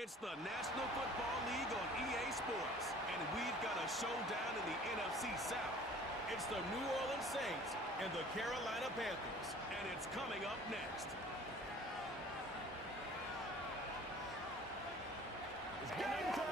It's the National Football League on EA Sports, and we've got a showdown in the NFC South. It's the New Orleans Saints and the Carolina Panthers, and it's coming up next. It's game time!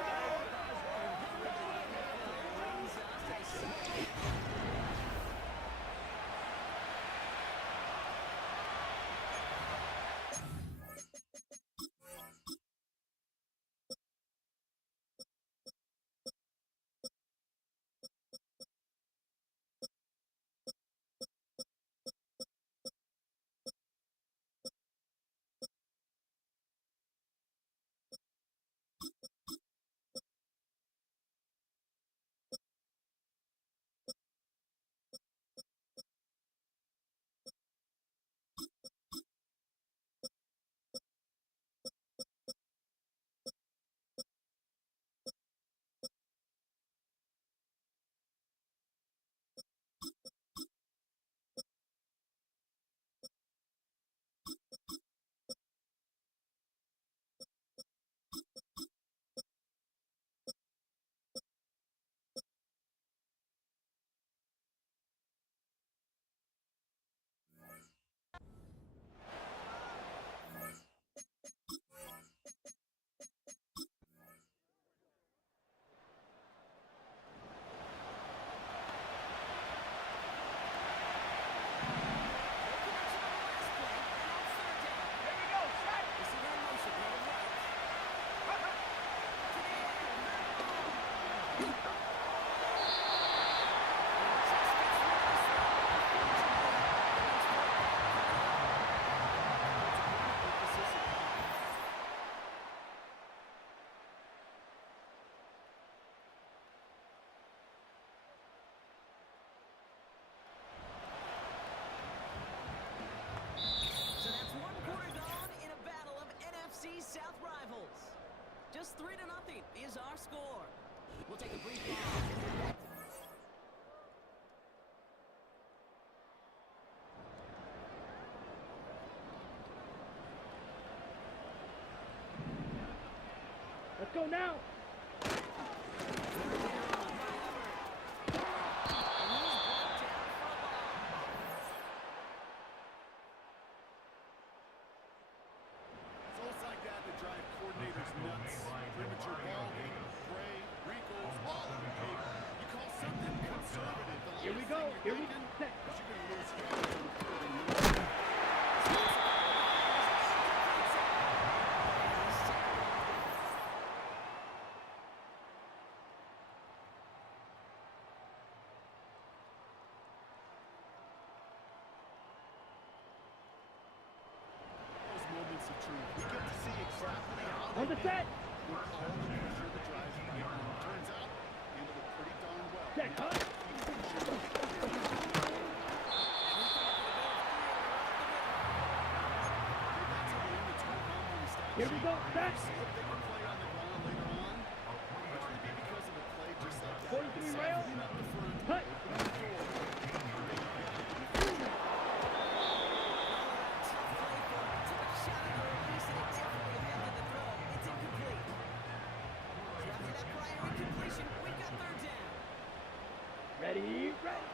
South rivals. Just 3-0 is our score. We'll take a brief pause. Let's go now. Here we go. Set. Those moments of truth. We get to see exactly how on the set. We're all the pressure the drives turns out, handled it pretty darn well. Set, cut. Here we go, set. 43 rail. Cut. Ready, ready.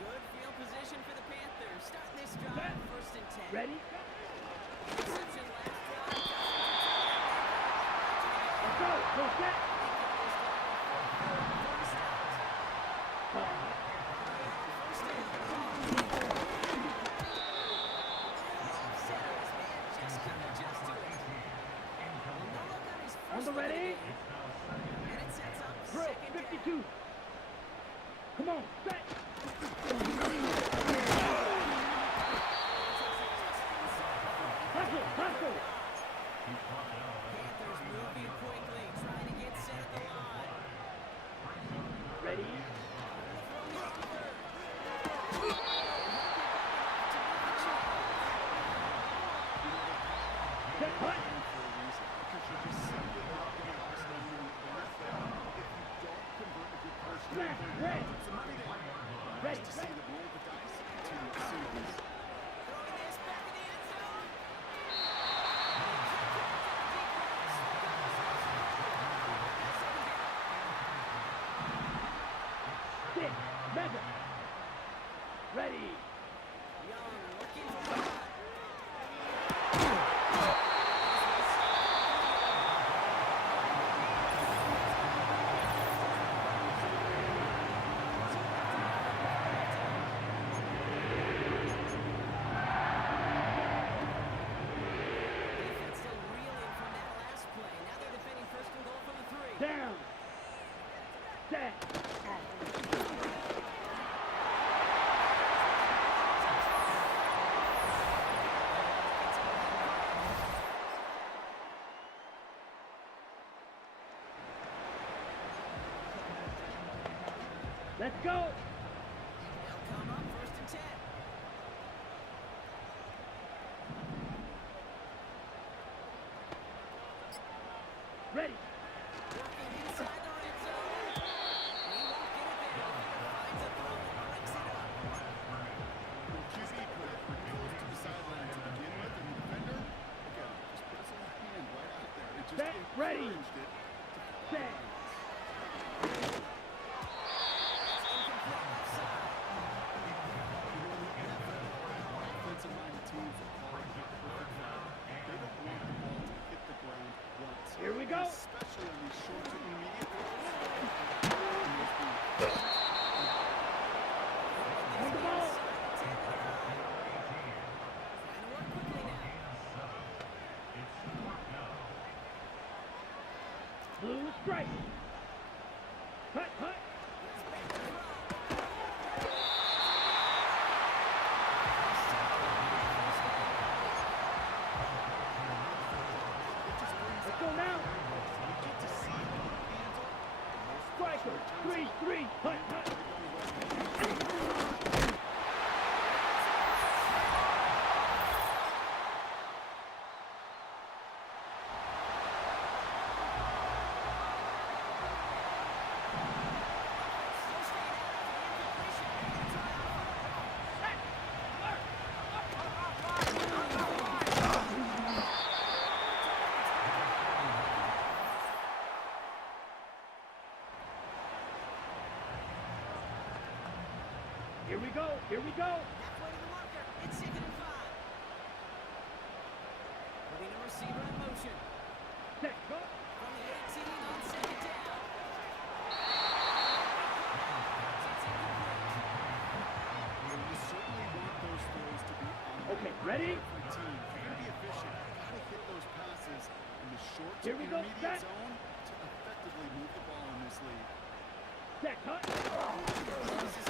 Good field position for the Panthers. Starting this drive, 1st and 10. Ready? Reception last drive. Let's go. Go set. On the ready? And it sets up Drill, second 52. down. Come on, set. Hustle, hustle. Panthers moving quickly, trying to get set at the line. Ready? Set, cut. Ready, to see ready. the roll of the dice continue to series. Throwing this back in the end zone. Six, madden. Ready. Young looking for the cut. Defense still reeling from that last play. Now they're defending first and goal from the 3. Down. Set. Let's go. They'll come up first and 10. Ready. Working inside the red zone. He won't get it there. Finds a throw and breaks it up. Well, QB put it close to the sideline to begin with, and the defender, look at him, just put his little hand right out there. It just Set, ready. encouraged it to fly Set. out. That's incomplete offside. Offensive-minded teams will call it a perfect foul. They don't want the ball to hit the ground once. Here we go. Especially on these short to intermediate throws. On the ball. Trying to work quickly now. Blue strike. Hut, hut. Let's go now. Striker. 3-3. Hut, hut. Here we go. Here we go. Halfway to the marker. It's 2nd and 5. Putting a receiver in motion. Set. Go. From the 18 on 2nd down. It's incomplete. You certainly want those throws to be on the Okay, ready? perfect team. If you're going to be efficient, you got to hit those passes in the short to Here we go, intermediate set. zone to effectively move the ball in this league. Set. Hut. This is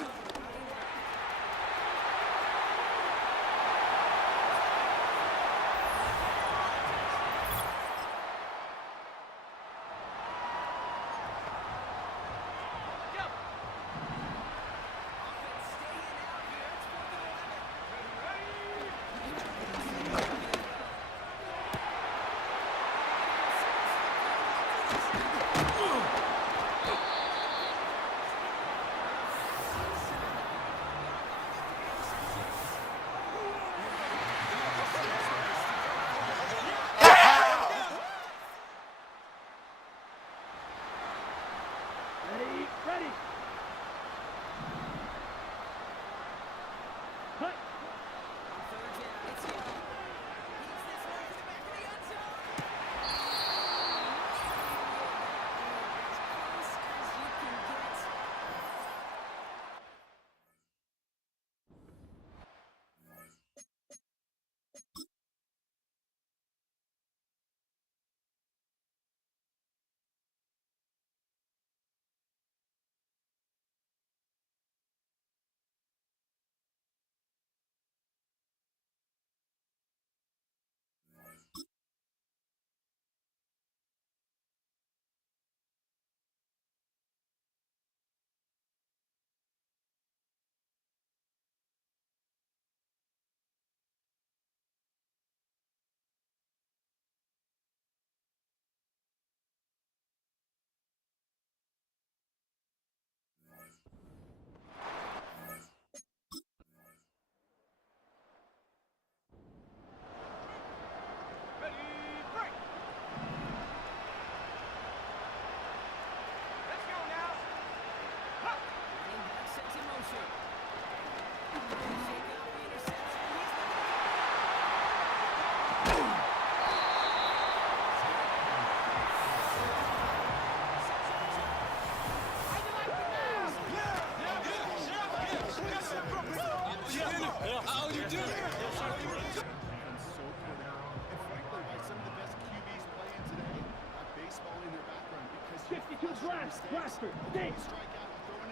52 blaster. Stay.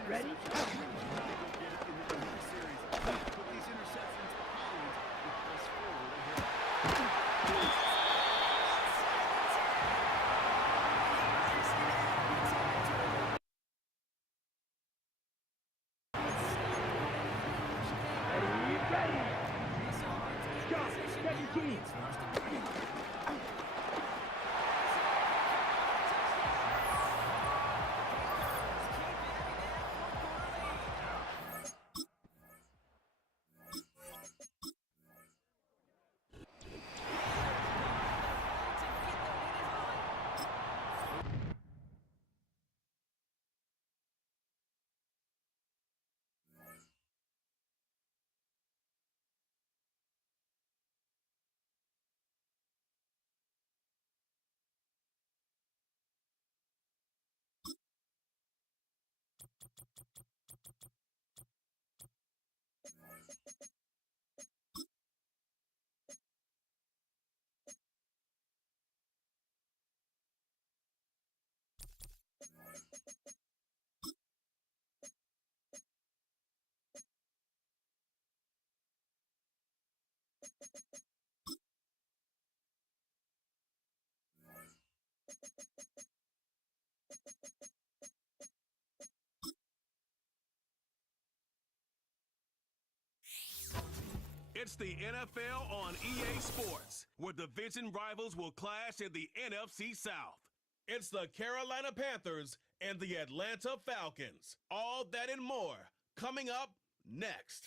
Ready? Put these interceptions behind and press forward ahead. Ready. Stop. 17. It's the NFL on EA Sports, where division rivals will clash in the NFC South. It's the Carolina Panthers and the Atlanta Falcons. All that and more coming up next.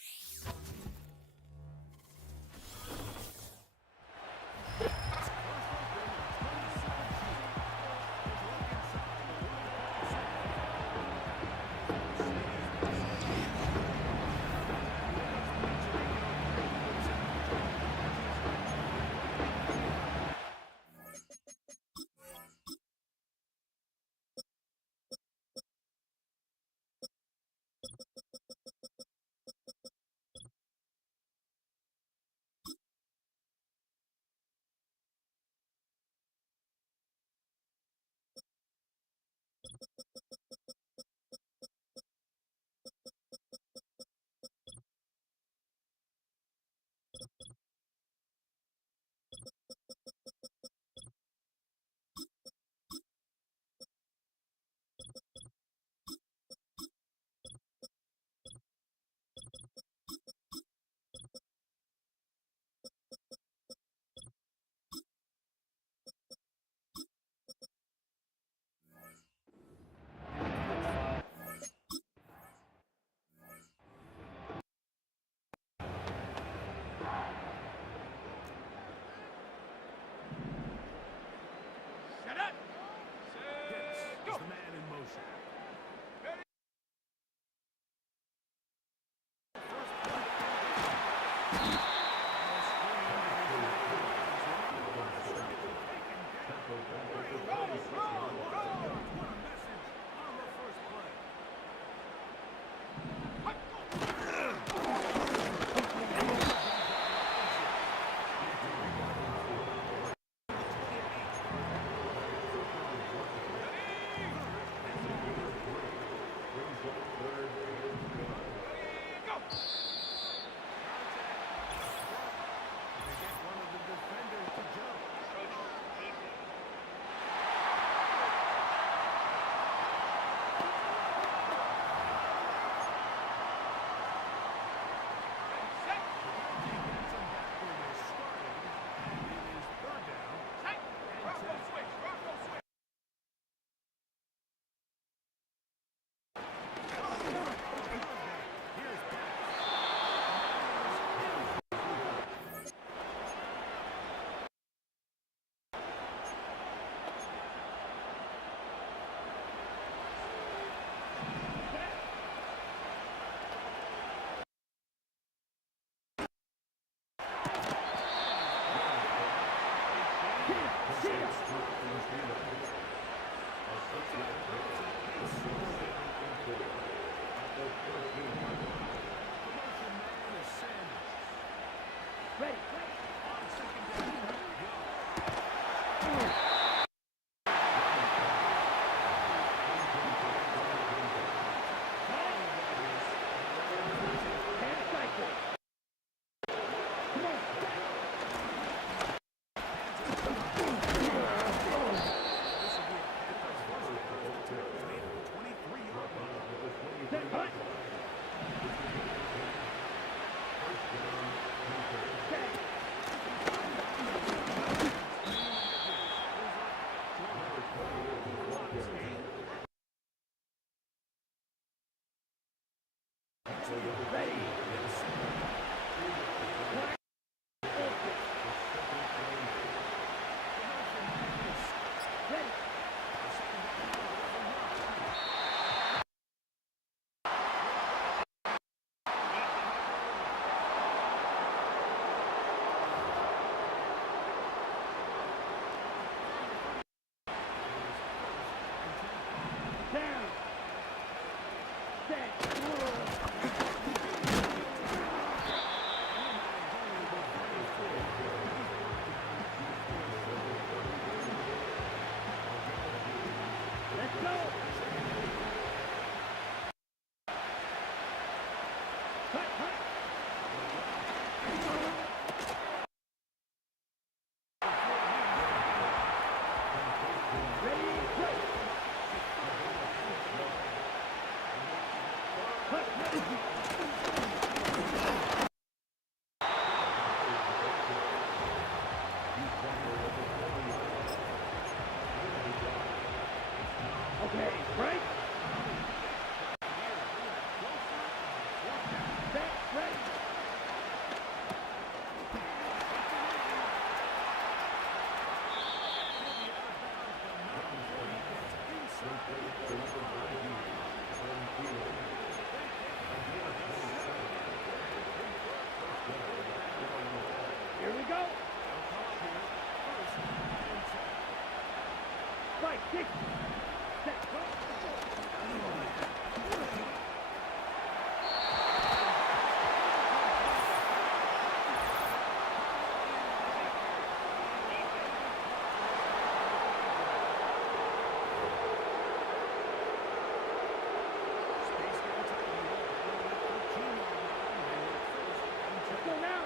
Shut up. This is the man in motion. Ready. Set, hut. Set. Ready. Ready. Down. Set. Let's go. Hut, hut. Ready, go. Hut, okay, right? Set, ready. Here we go. Right, 6. Set, go. Let's go now.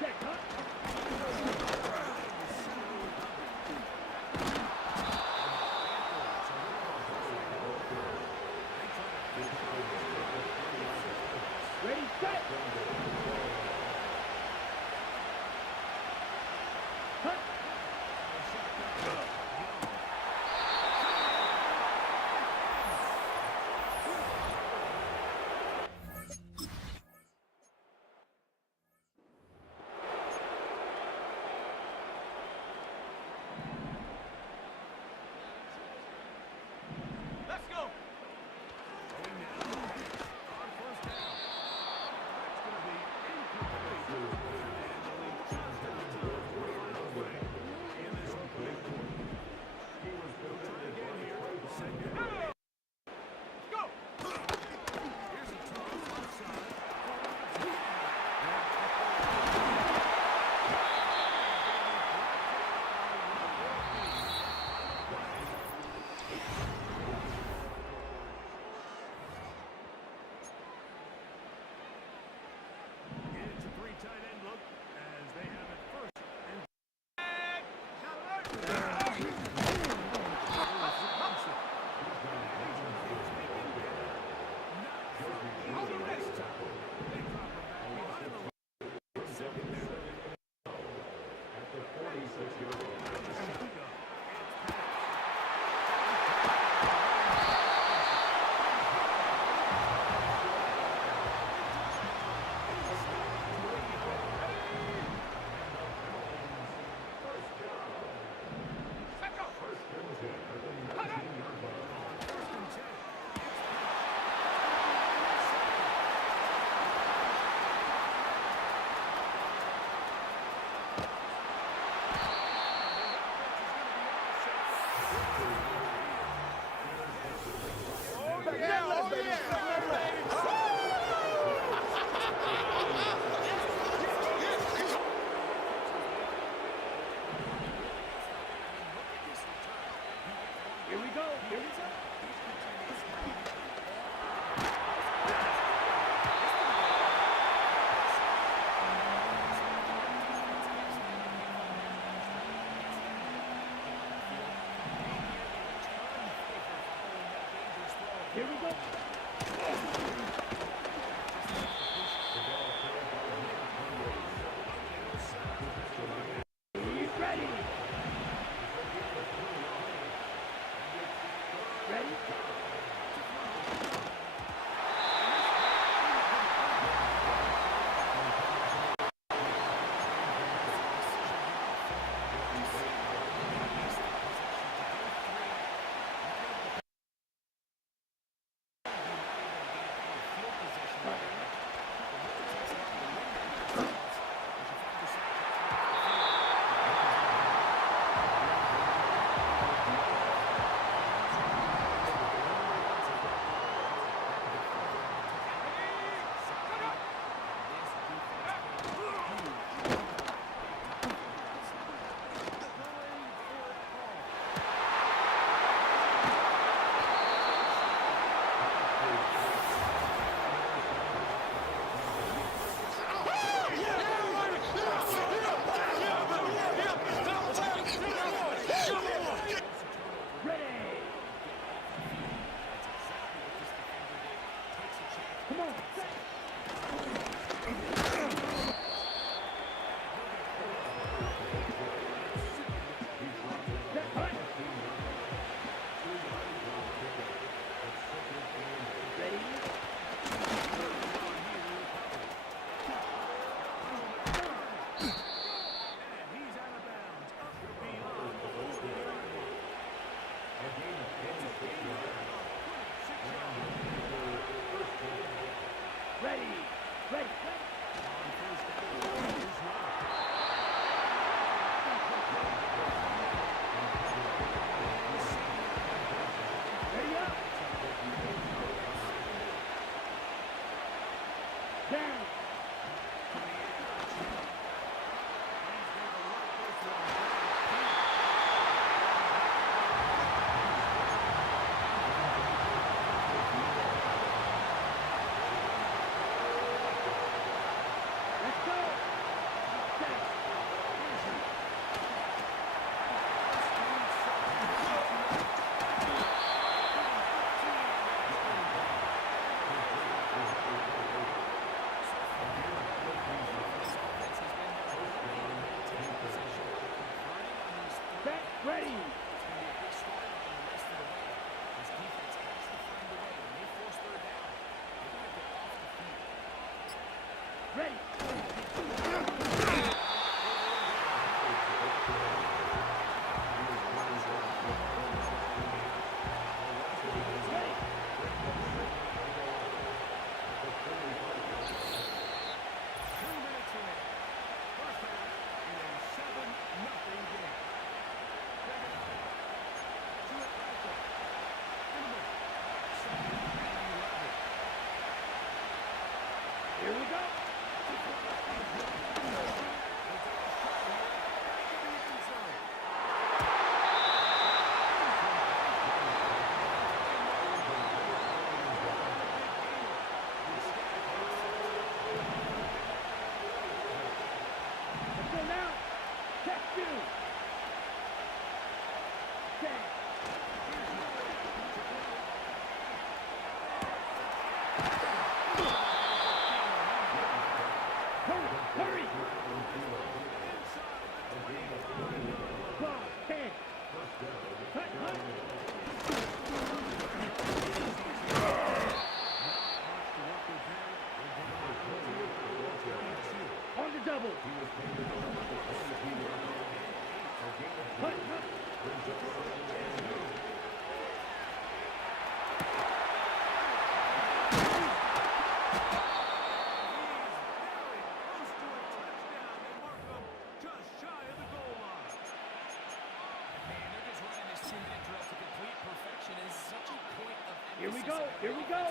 Set, hut. Ready, set. Hut. Let's go. Here we go. He's ready. Ready? Come on. Ready. Ready. Ready up. Down. Let's go. Set. Set. Ready. Ready. Ready. Here we go. Let's go now. Check two. Set. Hurry. Ball, 10. Cut. On the double. Cut. Here we go. Here we go.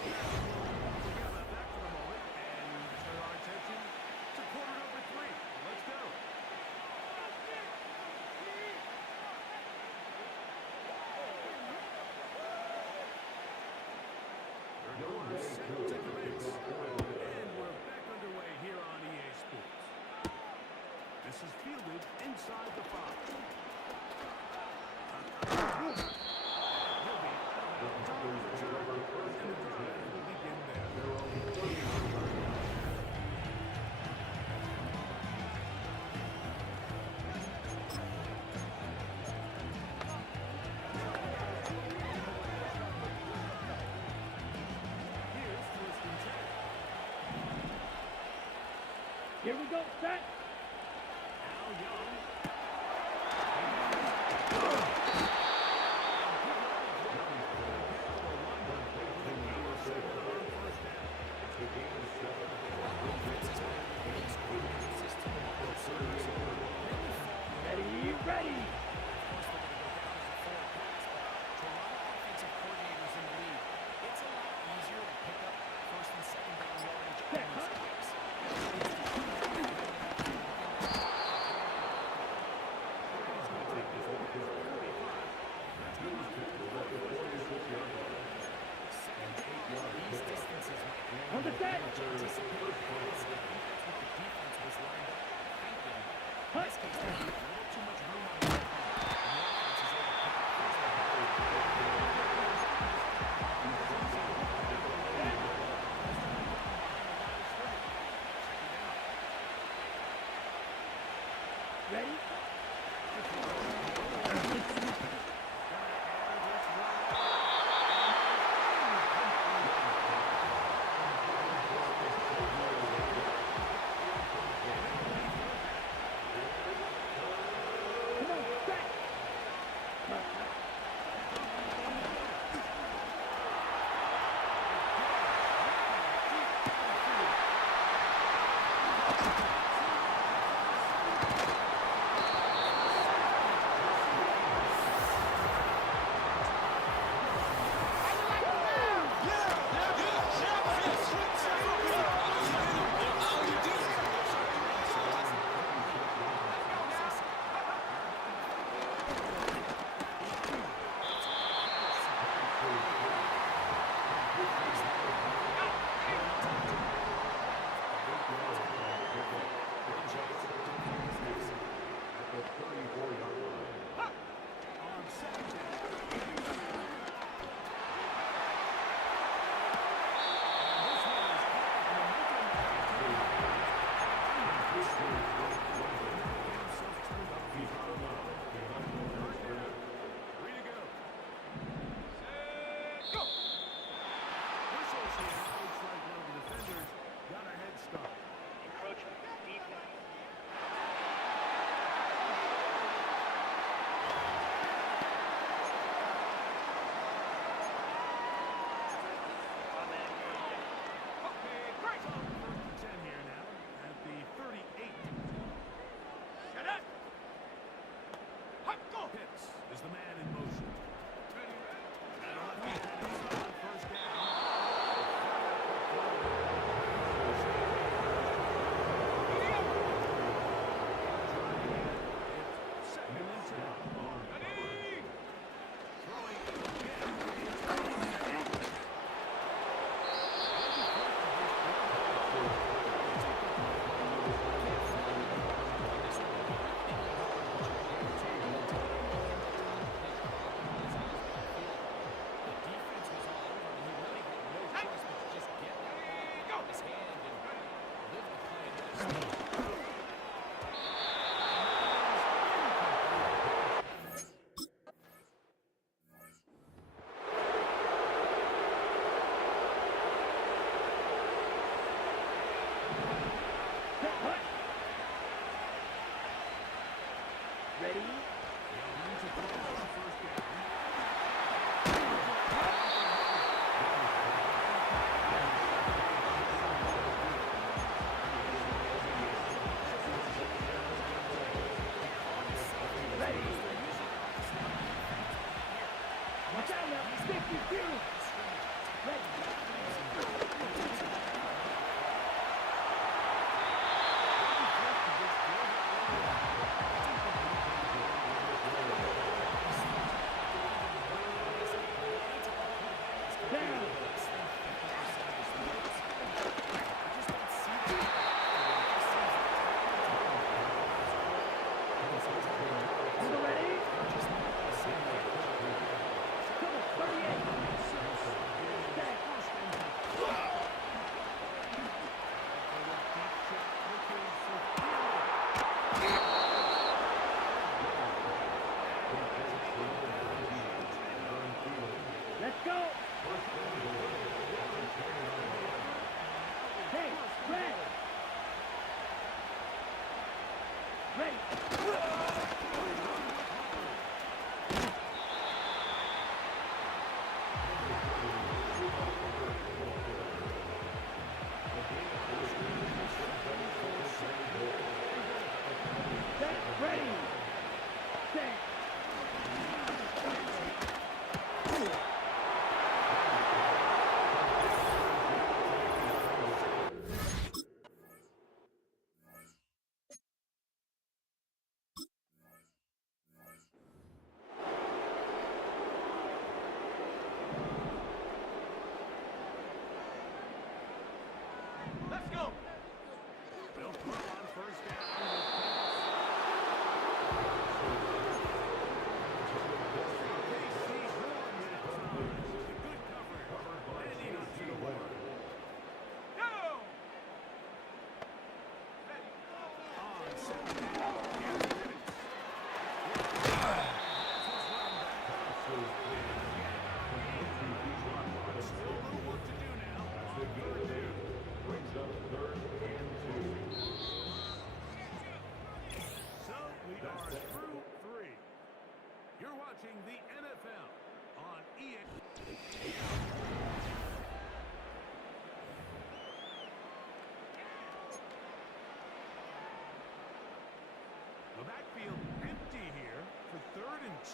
Forget about that for the moment and turn our attention to quarter number 3. Let's go. Third quarter set to commence. And we're back underway here on EA Sports. This is fielded inside the 5. He'll be out of bounds. And the drive will begin there. Here's first and 10. Here we go, set. Al Young. Ready, ready. Set, huh? On the set. Hut. Ready? Come on, set. Ready?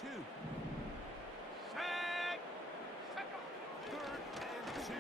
2. Set. Third and 2.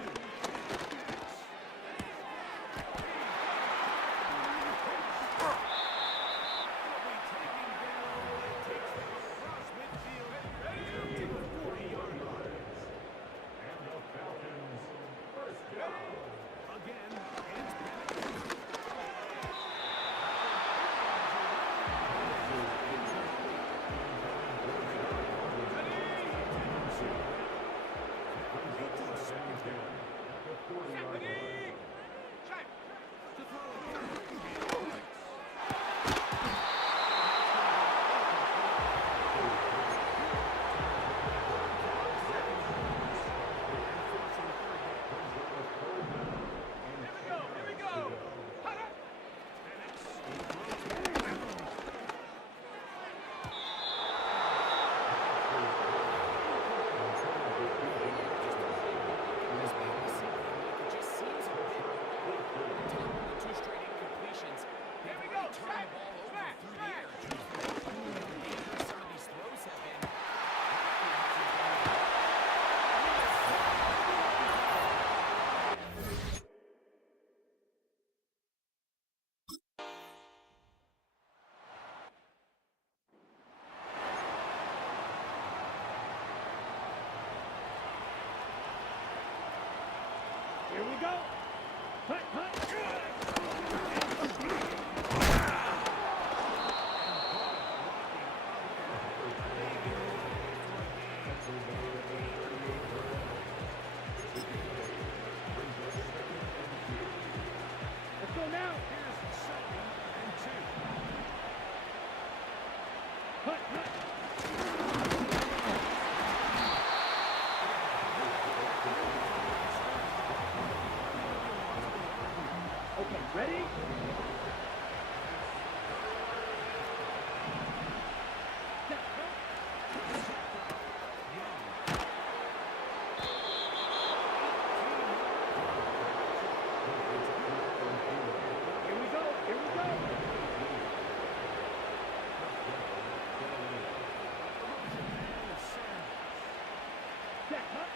Here we go. Hut, hut. Let's go now. Here's 2nd and 2. Hut, hut. Okay, ready? Set, hut. Here we go, here we go. Set, hut.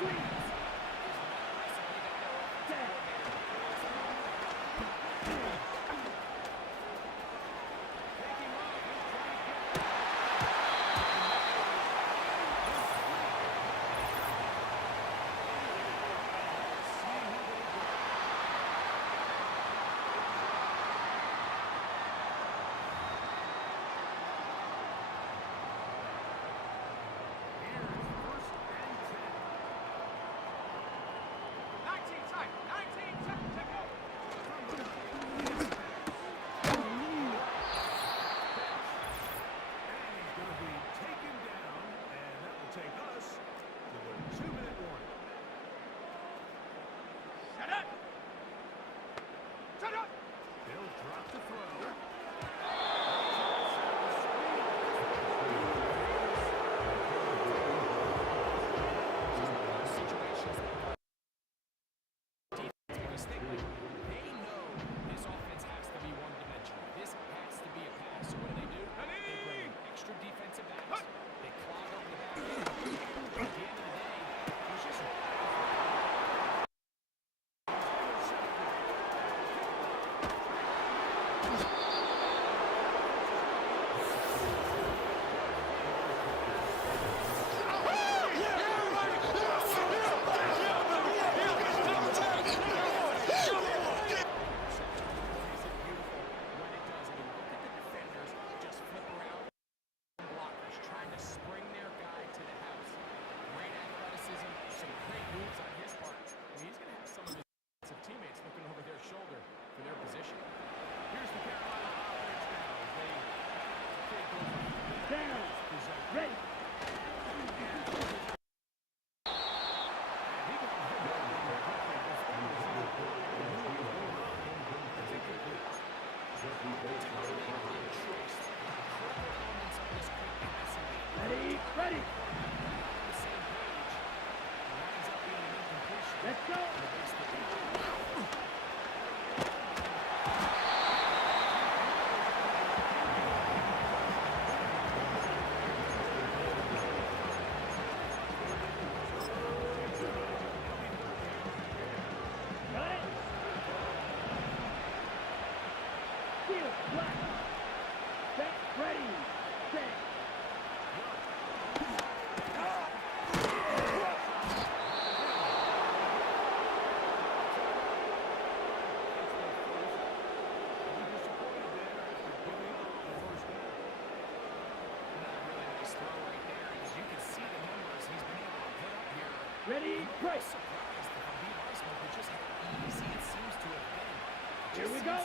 Swing. Set. Down. Ready. Ready. Ready. Let's go. Got it. Field black. Set. Ready. Set. Ready, Bryce. Here we go.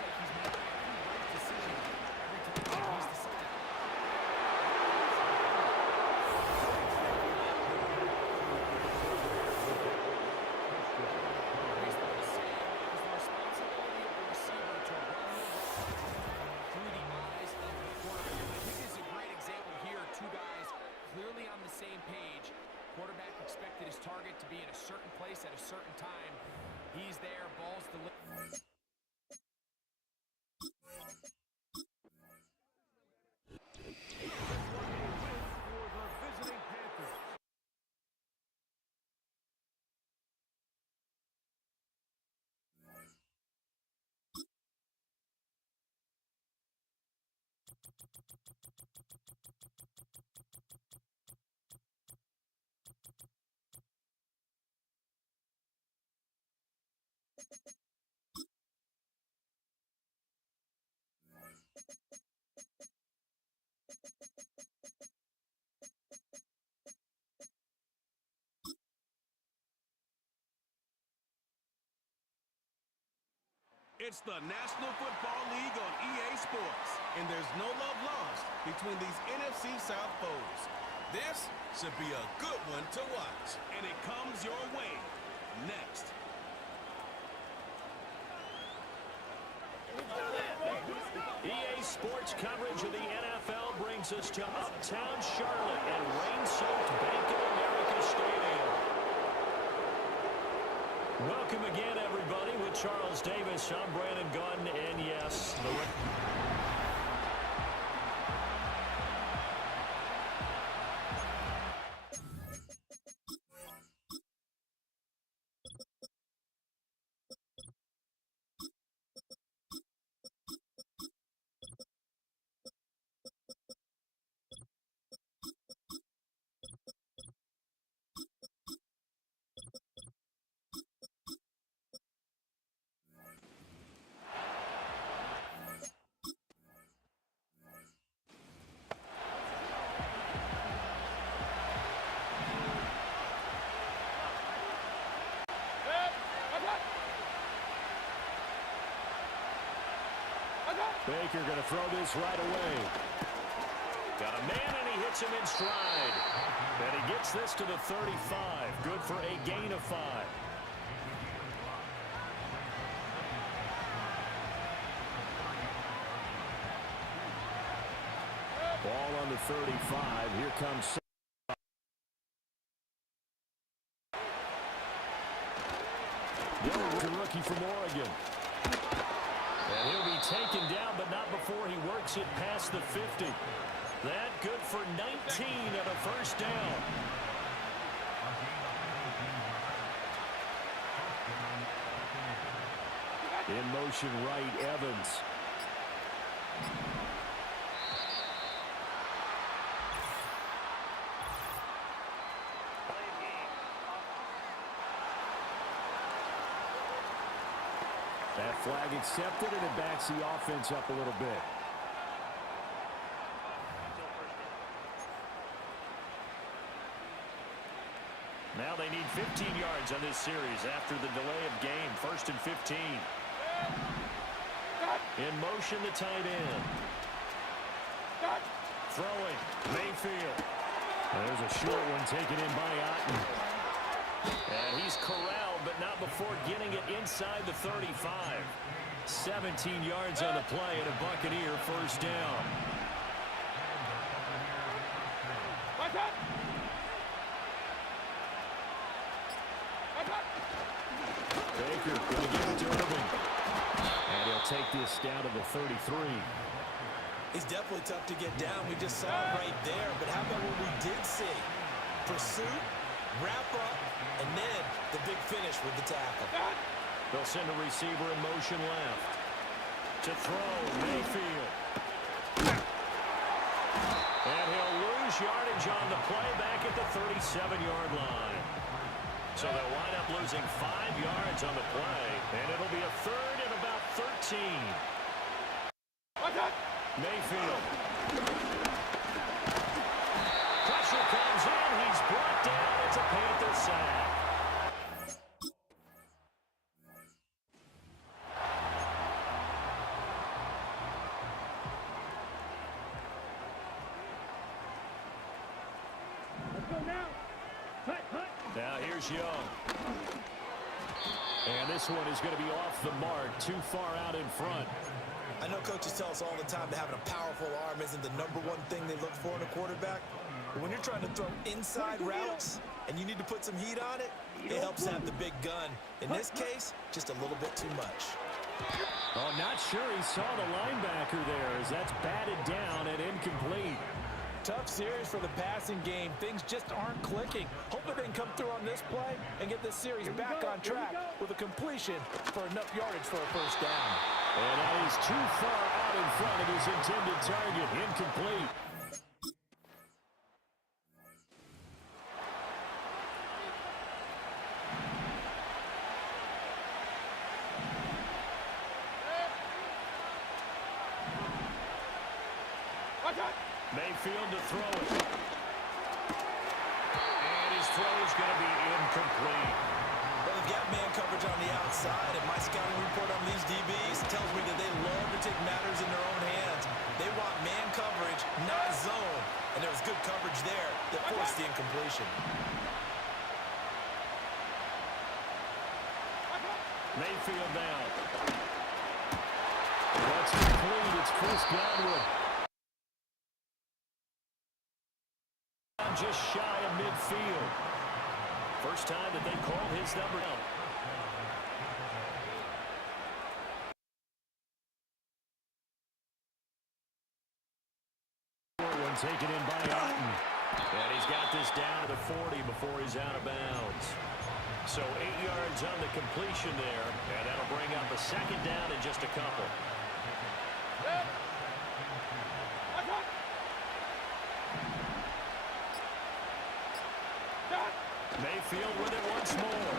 Clearly on the same page. Quarterback expected his target to be in a certain place at a certain time. He's there, ball's delivered. For the visiting Panthers. It's the National Football League on EA Sports, and there's no love lost between these NFC South foes. This should be a good one to watch, and it comes your way next. EA Sports coverage of the NFL brings us to Uptown Charlotte and rain-soaked Bank of America Stadium. Welcome again, everybody, with Charles Davis. I'm Brandon Gunn, and yes, the Baker going to throw this right away. Got a man, and he hits him in stride. And he gets this to the 35. Good for a gain of 5. Ball on the 35. Here comes the rookie from Oregon. And he'll be taken down, but not before he works it past the 50. That good for 19 and a first down. In motion right, Evans. That flag accepted, and it backs the offense up a little bit. Now they need 15 yards on this series after the delay of game. 1st and 15. In motion, the tight end. Throwing, Mayfield. There's a short one taken in by Otten. And he's corralled, but not before getting it inside the 35. 17 yards on the play and a Buccaneer first down. Baker going to give it to Irving. And he'll take this down to the 33. He's definitely tough to get down. We just saw it right there. But how about what we did see? Pursuit, wrap up, and then the big finish with the tackle. They'll send a receiver in motion left. To throw, Mayfield. And he'll lose yardage on the play back at the 37-yard line. So they'll wind up losing 5 yards on the play, and it'll be a 3rd and about 13. Mayfield. Pressure comes in. He's brought down. It's a Panther sack. Let's go now. Cut, cut. Now here's Young. And this one is going to be off the mark, too far out in front. I know coaches tell us all the time that having a powerful arm isn't the #1 thing they look for in a quarterback. But when you're trying to throw inside routes and you need to put some heat on it, it helps to have the big gun. In this case, just a little bit too much. Oh, not sure he saw the linebacker there as that's batted down and incomplete. Tough series for the passing game. Things just aren't clicking. Hopefully they can come through on this play and get this series back on track with a completion for enough yardage for a first down. And that is too far out in front of his intended target. Incomplete. Mayfield to throw it. And his throw is going to be incomplete. Well, they've got man coverage on the outside, and my scouting report on these DBs tells me that they love to take matters in their own hands. They want man coverage, not zone. And there was good coverage there that forced the incompletion. Mayfield now. That's complete. It's Chris Godwin. Just shy of midfield. First time that they called his number out. One taken in by Otten. And he's got this down to the 40 before he's out of bounds. So 8 yards on the completion there, and that'll bring up a second down in just a couple. Mayfield with it once more.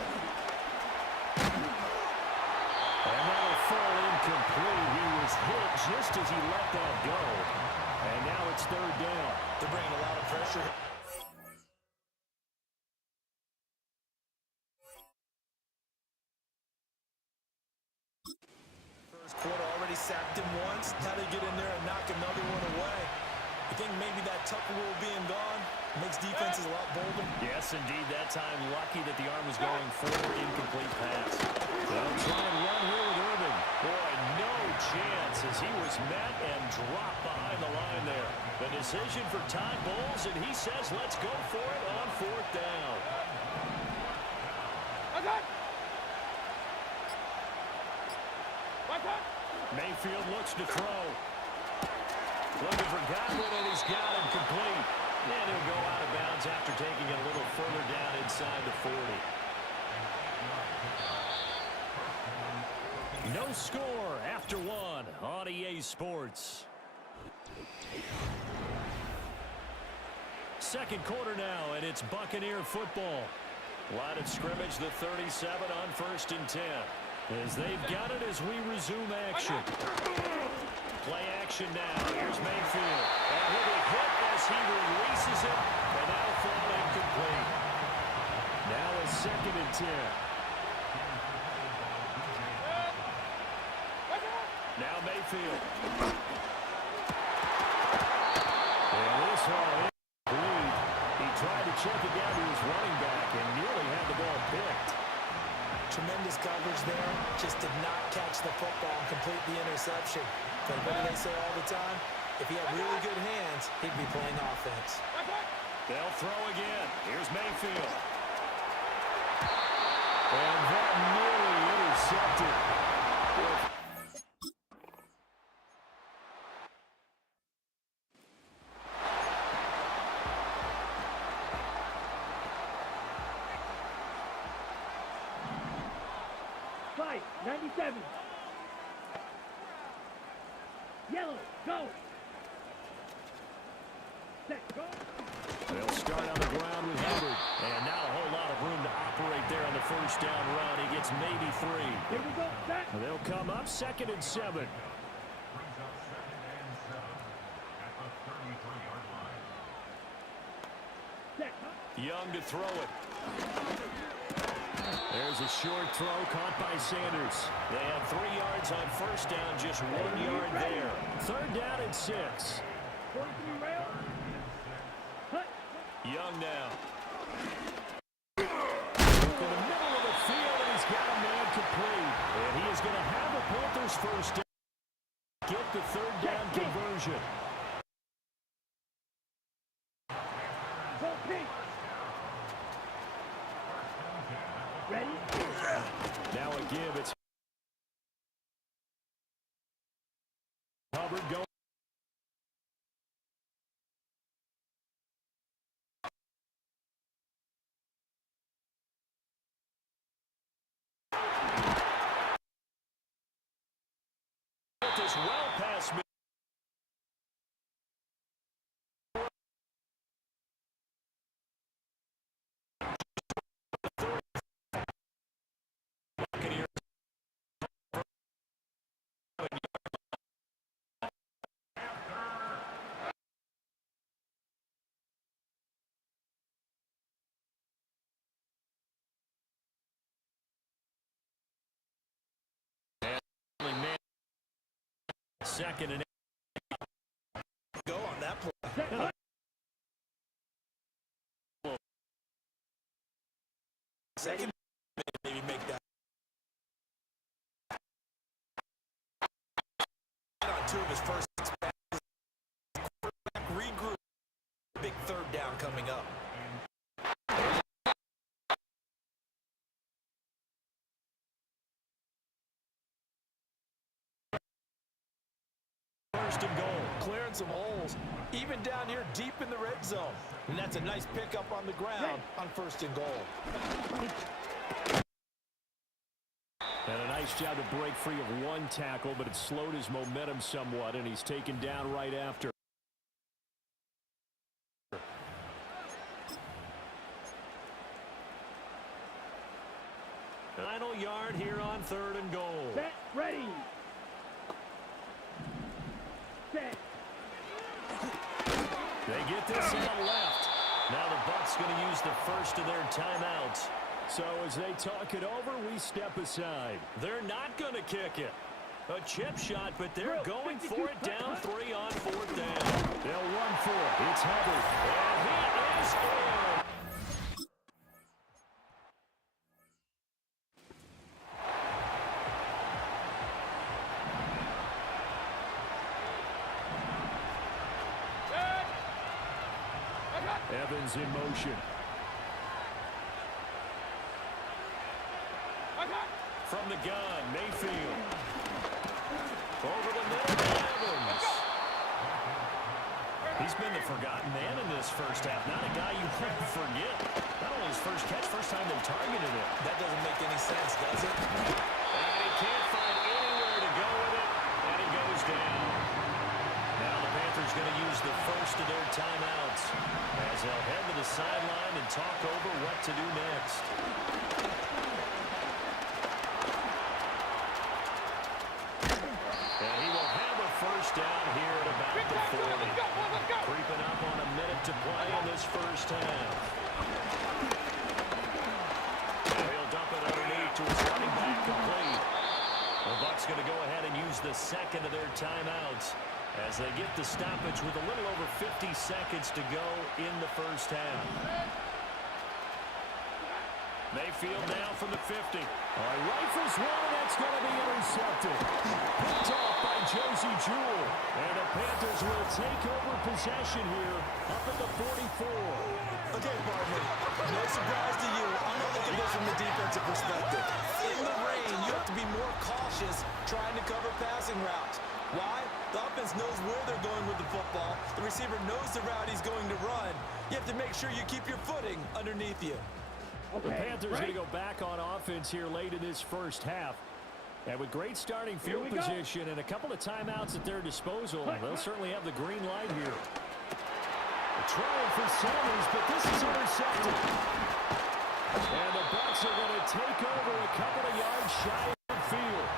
And that'll fall incomplete. He was hit just as he let that go. And now it's 3rd down. They're bringing a lot of pressure. First quarter already sacked him once. It's how they get in there and knock another one away. I think maybe that Tucker rule being gone makes defenses a lot bolder. Yes, indeed. That time, lucky that the arm was going forward. Incomplete pass. They'll try and run here with Urban. Boy, no chance as he was met and dropped behind the line there. The decision for Todd Bowles, and he says, let's go for it on 4th down. Mayfield looks to throw. Looking for Godwin, and he's got him complete. And he'll go out of bounds after taking it a little further down inside the 40. No score after 1 on EA Sports. Second quarter now, and it's Buccaneer football. Line of scrimmage, the 37 on 1st and 10. As they've got it as we resume action. Play action now. Here's Mayfield. And with a hit as he releases it, and now fall incomplete. Now a 2nd and 10. Now Mayfield. And this one incomplete. He tried to check it down to his running back and nearly had the ball picked. Tremendous coverage there. Just did not catch the football and complete the interception. But what do they say all the time? If he had really good hands, he'd be playing offense. They'll throw again. Here's Mayfield. And that nearly intercepted. Fight, 97. Yellow, go. Set, go. They'll start on the ground with Hubbard. And not a whole lot of room to operate there on the 1st down run. He gets maybe 3. Here we go, set. They'll come up 2nd and 7. Set, Young to throw it. There's a short throw caught by Sanders. They have 3 yards on 1st down, just 1 yard there. 3rd down and 6. 43 rail. Cut. Young now. In the middle of the field, and he's got a man complete. And he is going to have the Panthers 1st down. Get the 3rd down conversion. Go pink. Ready? Now a give. It's Hubbard going. This well past me. Second and 8. Go on that play. Second, maybe make that. On 2 of his first passes. Quarterback regroup. Big 3rd down coming up. First and goal. Clearing some holes, even down here deep in the red zone. And that's a nice pickup on the ground on 1st and goal. And a nice job to break free of 1 tackle, but it slowed his momentum somewhat, and he's taken down right after. Final yard here on 3rd and goal. Set, ready. Set. They get this in the left. Now the Bucs going to use the first of their timeouts. So as they talk it over, we step aside. They're not going to kick it. A chip shot, but they're going for it down 3 on 4th down. They'll run for it. It's Hubbard. And he is in. Evans in motion. From the gun, Mayfield. Over the middle to Evans. He's been the forgotten man in this first half. Not a guy you want to forget. Not only his first catch, first time they targeted him. That doesn't make any sense, does it? And he can't find anywhere to go with it. And he goes down. Now the Panthers going to use the first of their timeouts as they'll head to the sideline and talk over what to do next. And he will have a first down here at about the 40. Creeping up on a minute to play in this first half. And he'll dump it underneath to his running back complete. The Bucs going to go ahead and use the second of their timeouts as they get the stoppage with a little over 50 seconds to go in the first half. Mayfield now from the 50. Rifles one, and that's going to be intercepted. Picked off by Josie Jewell. And the Panthers will take over possession here up at the 44. Okay, partner, no surprise to you. I'm going to look at this from the defensive perspective. In the rain, you have to be more cautious trying to cover passing routes. Why? The offense knows where they're going with the football. The receiver knows the route he's going to run. You have to make sure you keep your footing underneath you. The Panthers going to go back on offense here late in this first half. And with great starting field position and a couple of timeouts at their disposal, they'll certainly have the green light here. Trying for Sanders, but this is intercepted. And the Bucs are going to take over a couple of yards shy of the field.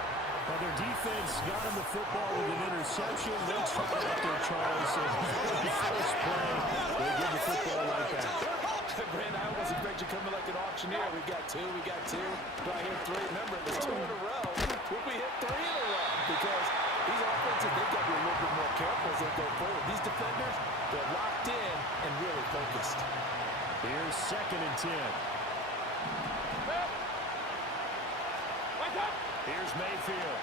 Well, their defense got him the football with an interception. They tried after Charles. So the first play, they give the football right back. Brandon, I almost expect you coming like an auctioneer. We got two. Do I hit three? Remember, it was 2 in a row. Will we hit 3 in a row? Because these offenses, they've got to be a little bit more careful as they go forward. These defenders, they're locked in and really focused. Here's 2nd and 10. Here's Mayfield.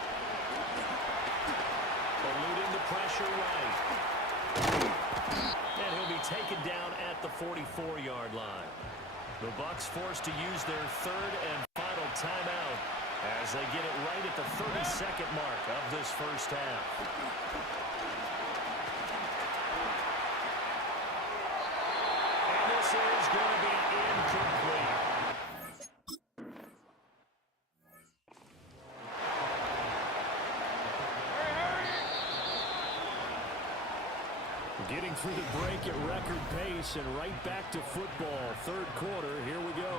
Eluding the pressure right. And he'll be taken down at the 44-yard line. The Bucs forced to use their 3rd and final timeout as they get it right at the 32nd mark of this first half. And this is going to be incomplete. Getting through the break at record pace and right back to football. 3rd quarter, here we go.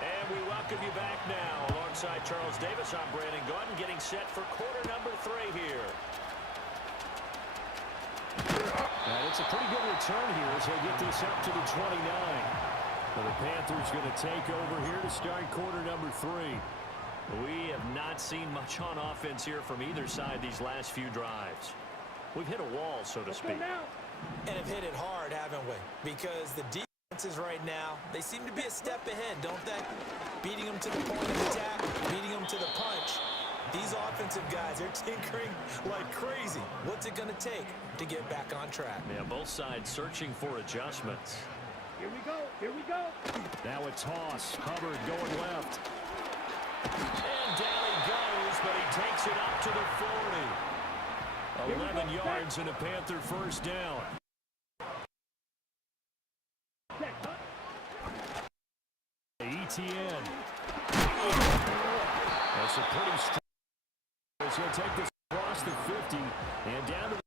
And we welcome you back now. Alongside Charles Davis, I'm Brandon Gordon, getting set for quarter number 3 here. And it's a pretty good return here as they get this up to the 29. So the Panthers going to take over here to start quarter number 3. We have not seen much on offense here from either side these last few drives. We've hit a wall, so to speak. And have hit it hard, haven't we? Because the defenses right now, they seem to be a step ahead, don't they? Beating them to the point of attack, beating them to the punch. These offensive guys are tinkering like crazy. What's it going to take to get back on track? Yeah, both sides searching for adjustments. Here we go. Now a toss. Hubbard going left. And down he goes, but he takes it up to the 40. 11 yards and a Panther first down. ETN. That's a pretty strong. He'll take this across the 50 and down to the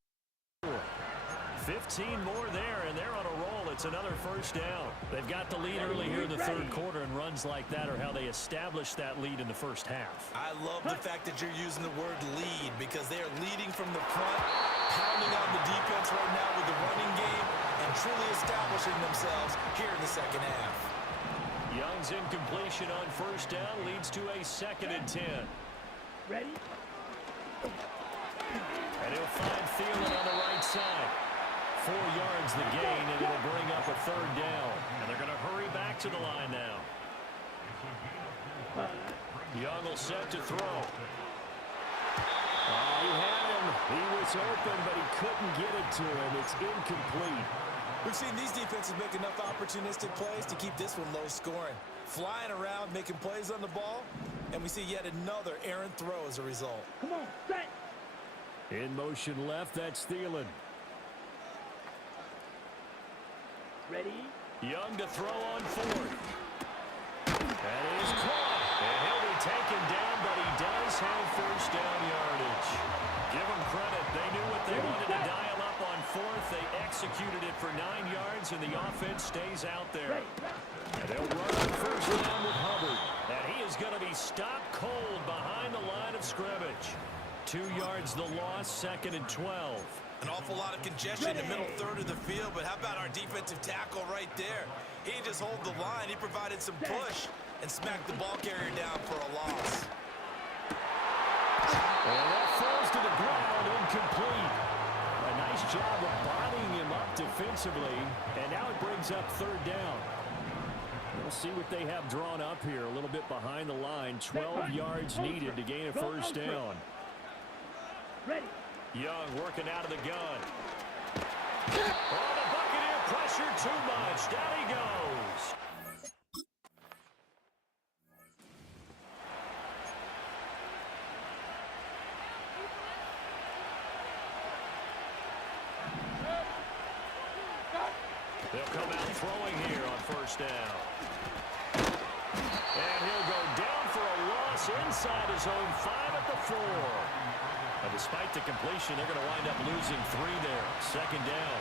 4. 15 more there, and they're on a roll. It's another first down. They've got the lead early here in the 3rd quarter, and runs like that are how they establish that lead in the first half. I love the fact that you're using the word lead because they are leading from the front, pounding on the defense right now with the running game, and truly establishing themselves here in the 2nd half. Young's incompletion on first down leads to a 2nd and 10. Ready? And he'll find Thielen on the right side. 4 yards the gain, and it'll bring up a third down. And they're going to hurry back to the line now. Young will set to throw. Oh, he had him. He was open, but he couldn't get it to him. It's incomplete. We've seen these defenses make enough opportunistic plays to keep this one low scoring. Flying around, making plays on the ball, and we see yet another errant throw as a result. Come on, set. In motion left, that's Thielen. Ready? Young to throw on 4th. That is caught. And he'll be taken down, but he does have first down yardage. Give them credit. They knew what they wanted to dial up on 4th. They executed it for 9 yards, and the offense stays out there. And they'll run on first down with Hubbard. And he is going to be stopped cold behind the line of scrimmage. 2 yards the loss, 2nd and 12. An awful lot of congestion in the middle third of the field, but how about our defensive tackle right there? He didn't just hold the line. He provided some push and smacked the ball carrier down for a loss. And that falls to the ground, incomplete. A nice job of bodying him up defensively, and now it brings up third down. We'll see what they have drawn up here. A little bit behind the line. 12 yards needed to gain a first down. Ready? Young working out of the gun. Oh, the Buccaneer pressure too much. Down he goes. They'll come out throwing here on first down. And he'll go down for a loss inside his own 5 at the 4. But despite the completion, they're going to wind up losing 3 there. Second down.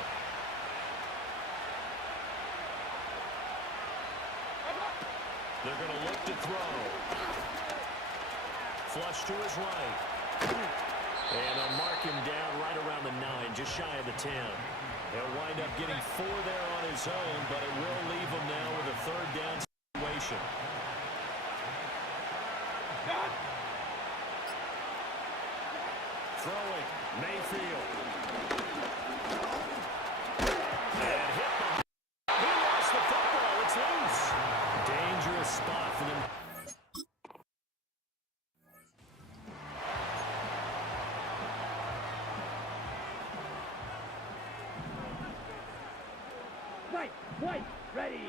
They're going to look to throw. Flush to his right. And they'll mark him down right around the 9, just shy of the 10. He'll wind up getting 4 there on his own, but it will leave him now with a third down situation. Throwing, Mayfield. And hit the... He lost the football. It's loose. Dangerous spot for them. White, ready.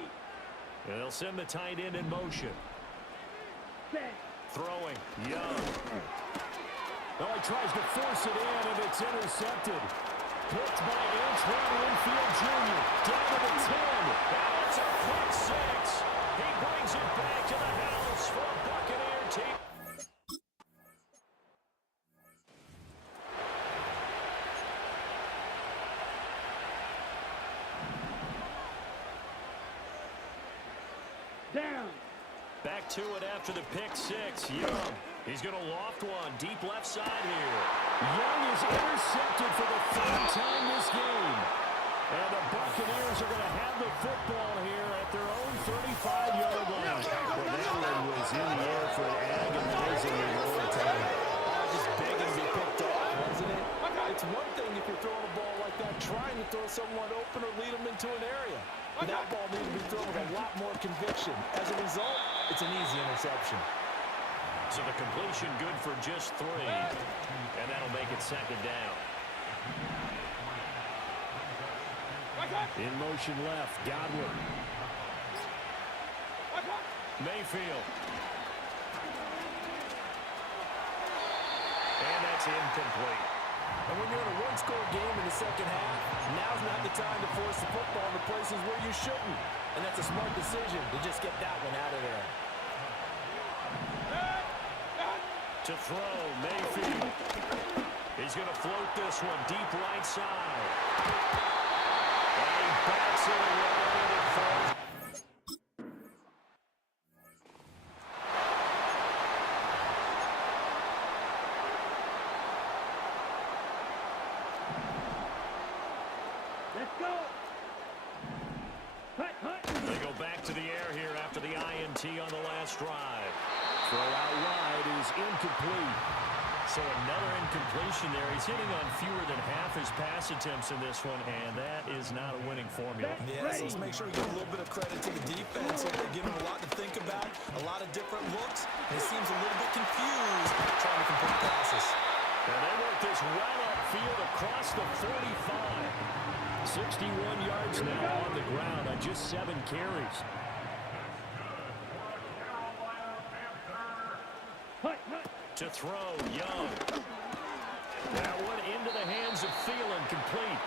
And they'll send the tight end in motion. Set. Throwing, Young. Oh, he tries to force it in, and it's intercepted. Picked by Antoine Winfield Jr. Down to the 10. And it's a quick 6. He brings it back to the house for a Buccaneer team. Down. Back to it after the pick 6. Young. He's going to loft one. Deep left side here. Young is intercepted for the 3rd time this game. And the Buccaneers are going to have the football here at their own 35-yard line. Well, that one was in the air for an agonizing time. Just begging to be picked off, wasn't it? It's one thing if you're throwing a ball like that, trying to throw someone open or lead them into an area. But that ball needs to be thrown with a lot more conviction. As a result, it's an easy interception. So the completion good for just 3. And that'll make it second down. In motion left, Godwin. Mayfield. And that's incomplete. And when you're in a one-score game in the second half, now's not the time to force the football in the places where you shouldn't. And that's a smart decision to just get that one out of there. To throw, Mayfield. He's going to float this one deep right side. And he backs it away and it falls. Let's go. Hut, hut. They go back to the air here after the INT on the last drive. Throw out wide is incomplete. So another incompletion there. He's hitting on fewer than half his pass attempts in this one, and that is not a winning formula. Yeah, so let's make sure we give a little bit of credit to the defense. They're giving him a lot to think about, a lot of different looks, and he seems a little bit confused trying to complete passes. And they work this well upfield across the 45. 61 yards now on the ground on just 7 carries. To throw, Young. That one into the hands of Thielen, complete.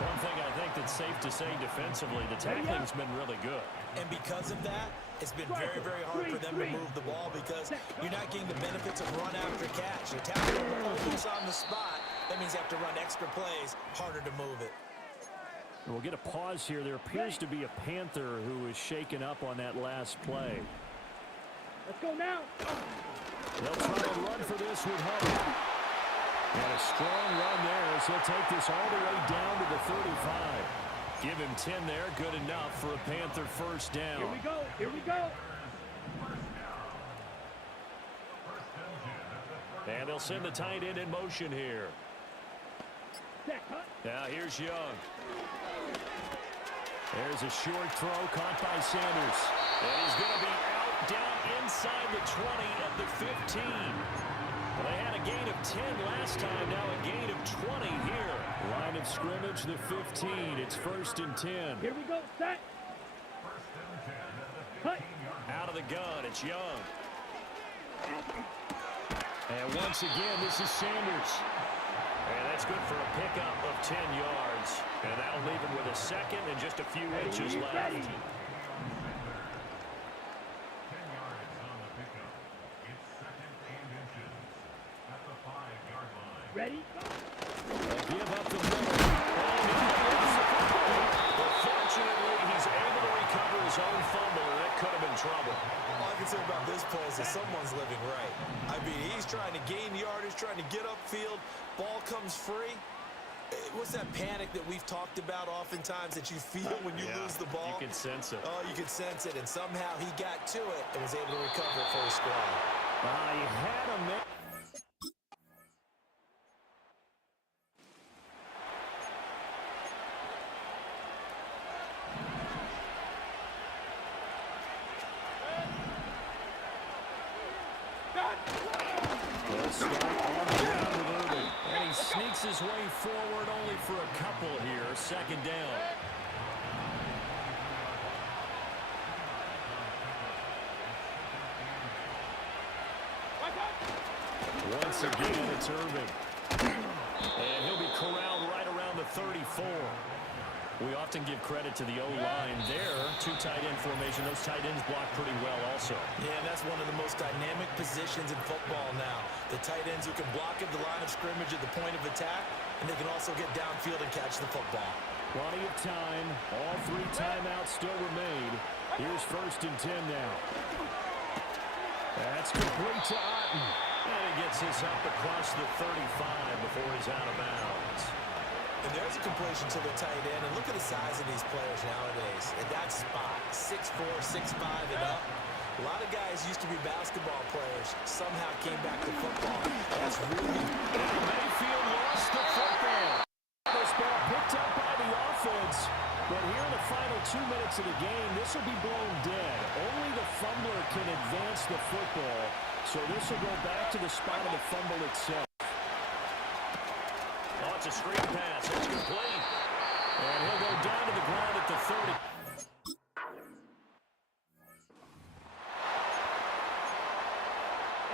One thing I think that's safe to say defensively, the tackling's been really good. And because of that, it's been very, very hard for them to move the ball because you're not getting the benefits of run after catch. You're tackling almost on the spot. That means you have to run extra plays, harder to move it. We'll get a pause here. There appears to be a Panther who is shaken up on that last play. Let's go now. They'll try and run for this with Hubbard. And a strong run there as he'll take this all the way down to the 35. Give him 10 there, good enough for a Panther first down. Here we go, here we go. And they'll send the tight end in motion here. Now here's Young. There's a short throw caught by Sanders. And he's going to be out down inside the 20 at the 15. Well, they had a gain of 10 last time, now a gain of 20 here. Line of scrimmage, the 15. It's 1st and 10. Here we go, set. Cut. Out of the gun, it's Young. And once again, this is Sanders. And that's good for a pickup of 10 yards. And that'll leave him with a second and just a few inches left. Ready? Give up the middle. But fortunately, he's able to recover his own fumble, and that could have been trouble. All I can say about this play is that someone's living right. I mean, he's trying to gain yardage, trying to get upfield. Ball comes free. What's that panic that we've talked about oftentimes that you feel when you lose the ball? You can sense it. Oh, you can sense it, and somehow he got to it and was able to recover it for his squad. He had a man. And he sneaks his way forward only for a couple here. 2nd down. Once again, it's Irving. And he'll be corralled right around the 34. We often give credit to the O-line there. 2 tight end formation. Those tight ends block pretty well also. Yeah, and that's one of the most dynamic positions in football now. The tight ends who can block at the line of scrimmage at the point of attack, and they can also get downfield and catch the football. Plenty of time. All 3 timeouts still remain. Here's 1st and 10 now. That's complete to Otten. And he gets this up across the 35 before he's out of bounds. And there's a completion to the tight end. And look at the size of these players nowadays. At that spot, 6'4", 6'5", and up. A lot of guys used to be basketball players. Somehow came back to football. That's really... Mayfield lost the football. This ball picked up by the offense. But here in the final 2 minutes of the game, this will be blown dead. Only the fumbler can advance the football. So this will go back to the spot of the fumble itself. Oh, it's a screen pass. It's complete. And he'll go down to the ground at the 30.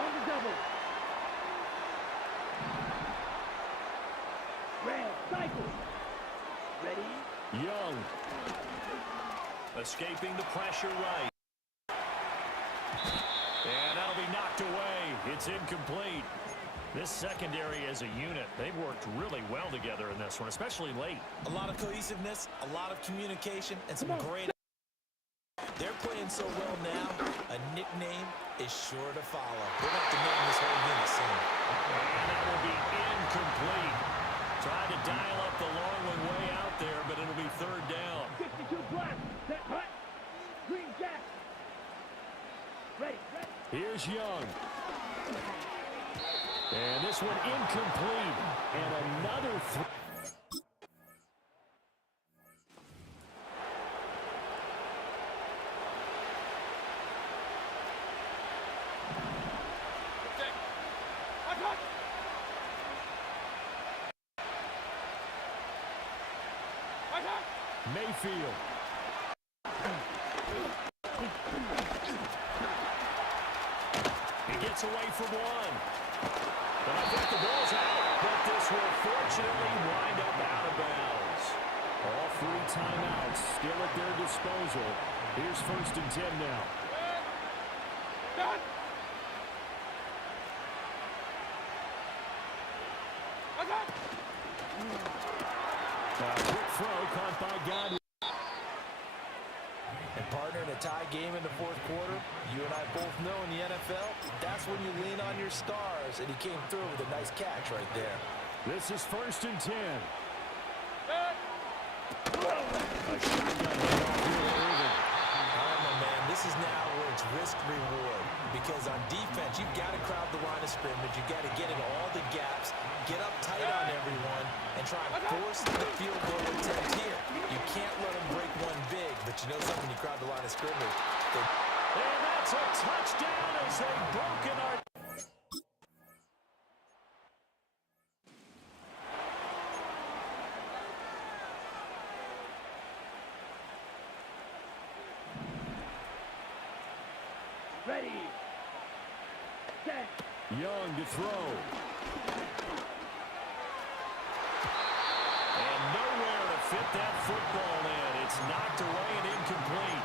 On the double. Red, cycle. Ready? Young. Escaping the pressure right. And that'll be knocked away. It's incomplete. This secondary as a unit, they've worked really well together in this one, especially late. A lot of cohesiveness, a lot of communication, and some great... They're playing so well now, a nickname is sure to follow. We're going to have to name this whole unit soon. And that will be incomplete. Trying to dial up the long one way out there, but it'll be 3rd down. 62 black, set, hut. Green jack. Ready, ready. Here's Young. And this one incomplete. And another Mayfield. He gets away from one. But I think the ball's out. But this will fortunately wind up out of bounds. All 3 timeouts still at their disposal. Here's 1st and 10 now. Quick throw caught by Godwin. And partner, in a tie game in the 4th quarter, you and I both know in the NFL, that's when you lean on your stars, and he came through with a nice catch right there. This is 1st and 10. A shotgun handoff here to Irvin. All right, my man, this is now where it's risk-reward, because on defense, you've got to crowd the line of scrimmage. You've got to get into all the gaps, get up tight on everyone, and try and force the field goal attempt here. You can't let them break one big, but you know something, you crowd the line of scrimmage. And that's a touchdown as they've broken our... Ready. Set. Young to throw. And nowhere to fit that football in. It's knocked away and incomplete.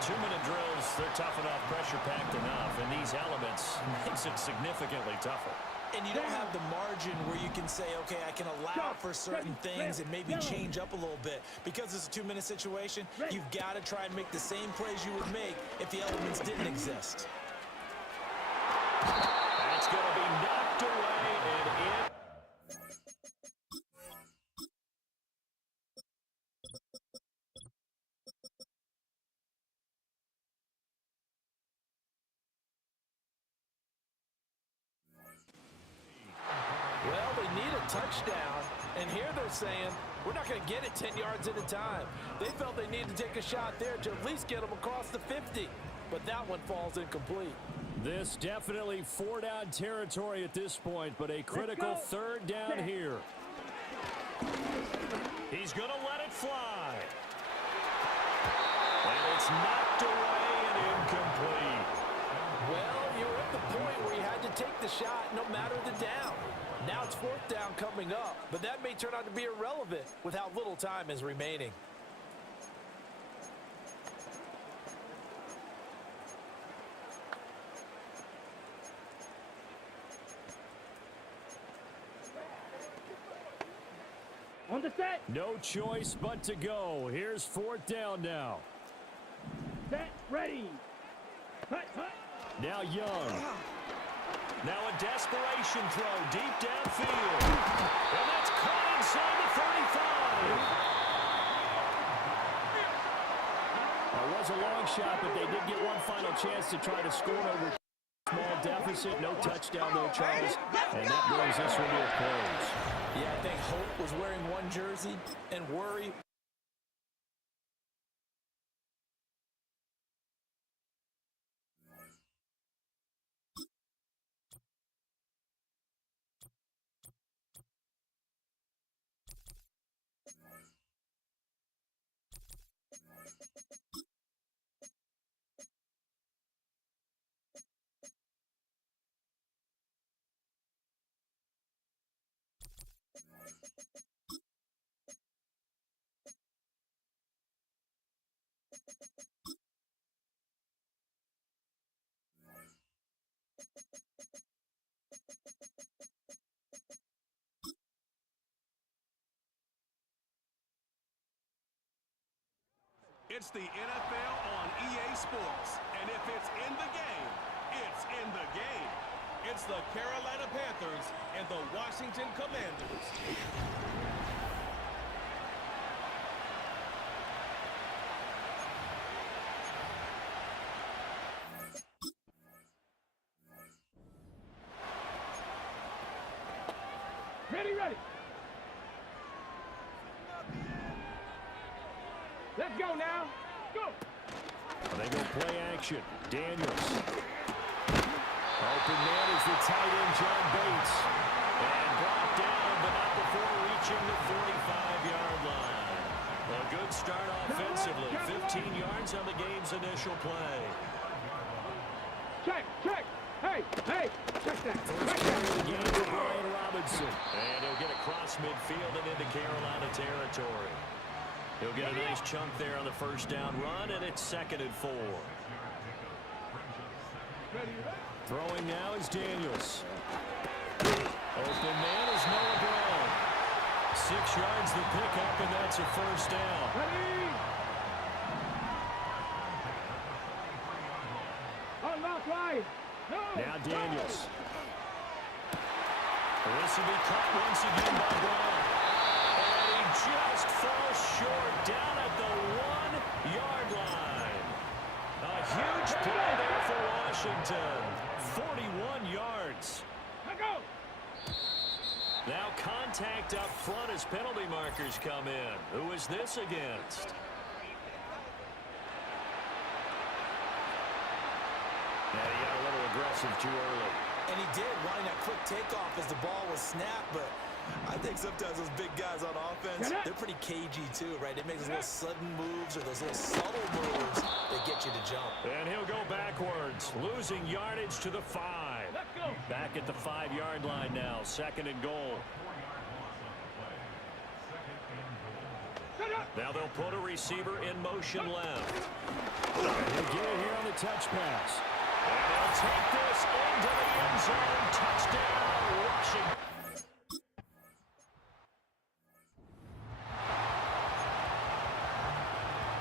2-minute drills, they're tough enough, pressure-packed enough, and these elements makes it significantly tougher. And you don't have the margin where you can say, okay, I can allow for certain things and maybe change up a little bit. Because it's a 2-minute situation, you've got to try and make the same plays you would make if the elements didn't exist. That's going to be knocked away and in. Well, they need a touchdown, and here they're saying, we're not going to get it 10 yards at a time. They felt they needed to take a shot there to at least get them across the 50, but that one falls incomplete. This definitely 4-down territory at this point, but a critical 3rd down here. He's going to let it fly. And it's knocked away and incomplete. Well, you were at the point where you had to take the shot no matter the down. Now it's 4th down coming up, but that may turn out to be irrelevant with how little time is remaining. On the set. No choice but to go. Here's 4th down now. Set. Ready. Hut, hut. Now Young. Now a desperation throw deep downfield. And that's caught inside the 35. It was a long shot, but they did get one final chance to try to score over small deficit. No touchdown though, Charles. And that brings this one to a close. Yeah, I think Hope was wearing one jersey and Worry It's the NFL on EA Sports, and if it's in the game, it's in the game. It's the Carolina Panthers and the Washington Commanders. Let's go now. Go. They go play action. Daniels. Open man is the tight end, John Bates. And brought down, but not before reaching the 45-yard line. A good start offensively. 15 yards on the game's initial play. Check, check. Hey, hey, check that. First carry of the game for Brian Robinson. And he'll get across midfield and into Carolina territory. He'll get a nice chunk there on the first down run, and it's 2nd and 4. Throwing now is Daniels. Open man is Noah Brown. 6 yards the pickup, and that's a first down. Ready. Unlock line. No. Now Daniels. This will be caught once again by Brown. And he just falls short down at the 1-yard line. A huge play there for Washington. 41 yards. Let go. Now contact up front as penalty markers come in. Who is this against? Yeah, he got a little aggressive too early. And he did, wanting that quick takeoff as the ball was snapped, but I think sometimes those big guys on offense, they're pretty cagey too, right? They make those little sudden moves or those little subtle moves that get you to jump. And he'll go backwards, losing yardage to the 5. Let's go. Back at the 5-yard line now, 2nd and goal. Now they'll put a receiver in motion left. He'll get it here on the touch pass. And they'll take this into the end zone. Touchdown, Washington.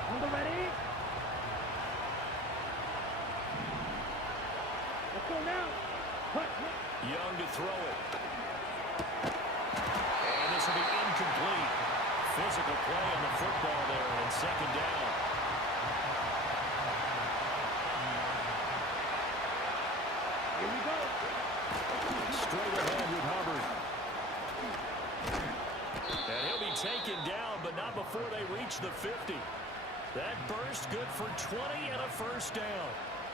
On the ready. Let's go now. Hut. Young to throw it. And this will be incomplete. Physical play on the football there, and 2nd down. Here we go. Straight ahead with Hubbard. And he'll be taken down, but not before they reach the 50. That burst good for 20 and a first down.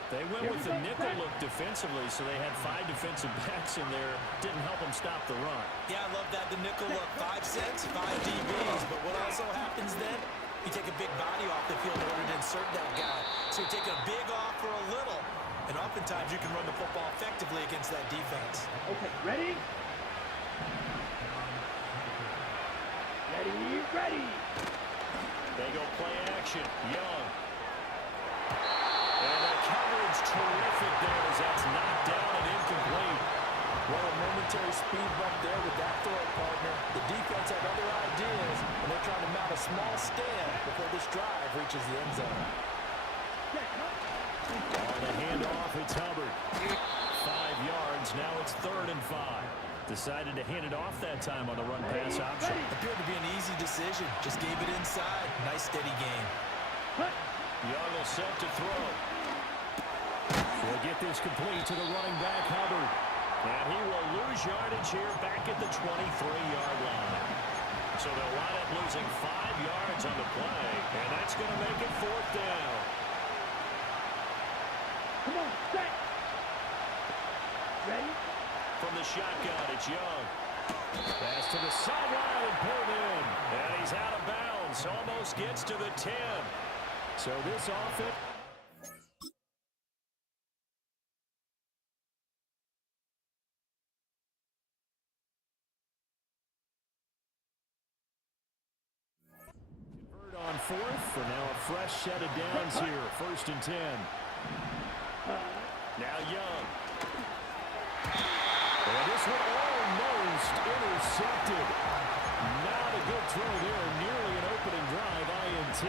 They went with the nickel look defensively, so they had 5 defensive backs in there. Didn't help them stop the run. Yeah, I love that. The nickel look, 5 sets, 5 DBs. But what also happens then, you take a big body off the field in order to insert that guy. So you're taking a big off for a little. And oftentimes you can run the football effectively against that defense. Okay, ready? Ready, ready. They go play action. Young. And the coverage terrific there as that's knocked down and incomplete. Well, a momentary speed bump there with that throw, partner. The defense had other ideas, and they're trying to mount a small stand before this drive reaches the end zone. On the handoff, it's Hubbard. 5 yards, now it's 3rd and 5. Decided to hand it off that time on the run-pass option. Appeared to be an easy decision. Just gave it inside. Nice, steady game. Young will set to throw. We'll get this complete to the running back, Hubbard. And he will lose yardage here back at the 23-yard line. So they'll wind up losing 5 yards on the play, and that's going to make it 4th down. Come on, set. Ready? From the shotgun, it's Young. Pass to the sideline and pulled in. And he's out of bounds. Almost gets to the 10. So this offense... Convert on 4th for now a fresh set of downs here. 1st and 10. Now Young. And this one almost intercepted. Not a good throw there. Nearly an opening drive INT.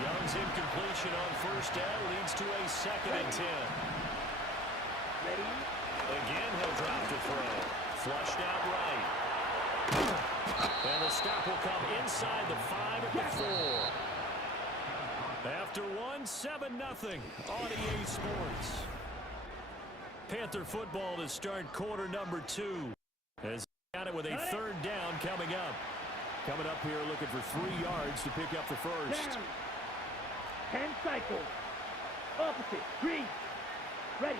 Young's incompletion on 1st down leads to a 2nd and 10. Ready? Again, he'll drop the throw. Flushed out right. And the stop will come inside the 5 at the 4. After 1, 7-0 on EA Sports. Panther football to start quarter number 2. As got it with a 3rd down coming up. Coming up here looking for 3 yards to pick up the first. Down. 10 cycles. Opposite. Green. Ready.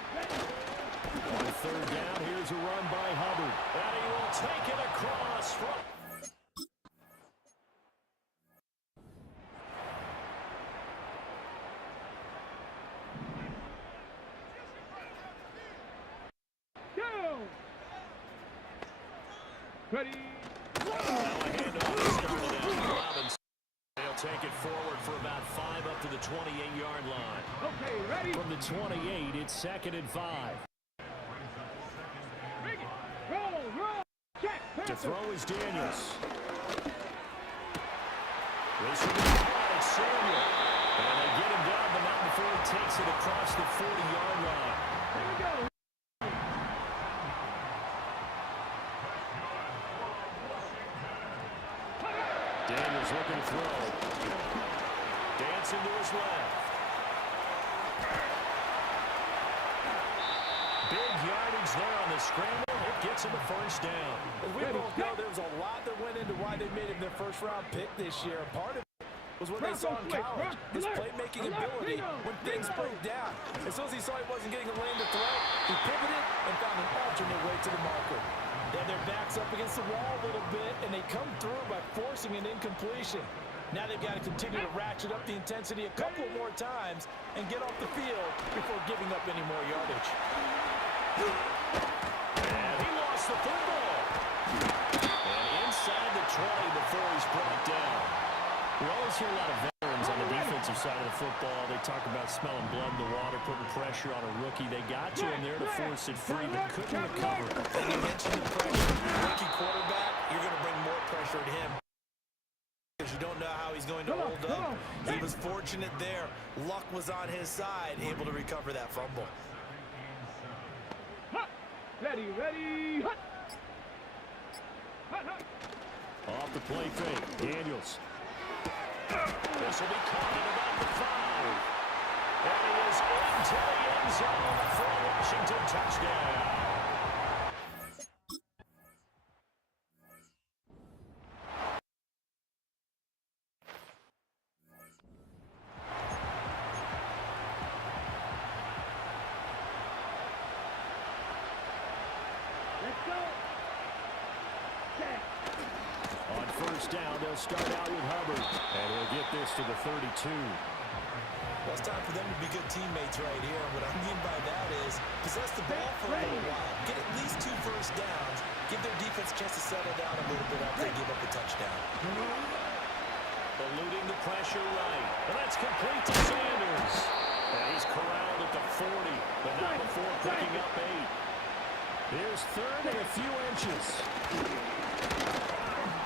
On third down, here's a run by Hubbard. And he will take it across from... Down. Ready. Now a handoff started out. Robinson. They'll take it forward for about 5 up to the 28-yard line. Okay, ready. From the 28, it's 2nd and 5. Roll. Check. To throw is Daniels. This will be caught. It's Samuel. And they get him down, but not before he takes it across the 40-yard line. Here we go. Daniels looking to throw. Dancing to his left. Big yardage there on the scramble. It gets him a first down. As we both know, there was a lot that went into why they made him their first-round pick this year. Part of it was what they saw in college, his playmaking ability when things broke down. As soon as he saw he wasn't getting a lane to throw, he pivoted and found an alternate way to the marker. Then their backs up against the wall a little bit, and they come through by forcing an incompletion. Now they've got to continue to ratchet up the intensity a couple more times and get off the field before giving up any more yardage. And he lost the football. And inside the 20 before he's brought down. We always hear a lot of veterans on the defensive side of the football. They talk about smelling blood in the water, putting pressure on a rookie. They got to him there to force it free, but couldn't recover. And you mentioned the pressure. Rookie quarterback, you're going to bring more pressure to him. Because you don't know how he's going to hold up. He was fortunate there. Luck was on his side, able to recover that fumble. Ready. Hut. Off the play fake, Daniels. This will be caught at about the 5. And he is into the end zone for a Washington touchdown. Let's go. Check. On first down, they'll start out with Hubbard. And he'll get this to the 32. Well, it's time for them to be good teammates right here. And what I mean by that is possess the ball for a little while. Get at least 2 first downs. Give their defense a chance to settle down a little bit after they give up a touchdown. Eluding the pressure right. And that's complete to Sanders. And he's corralled at the 40, but not before picking up 8. Here's 3rd and a few inches.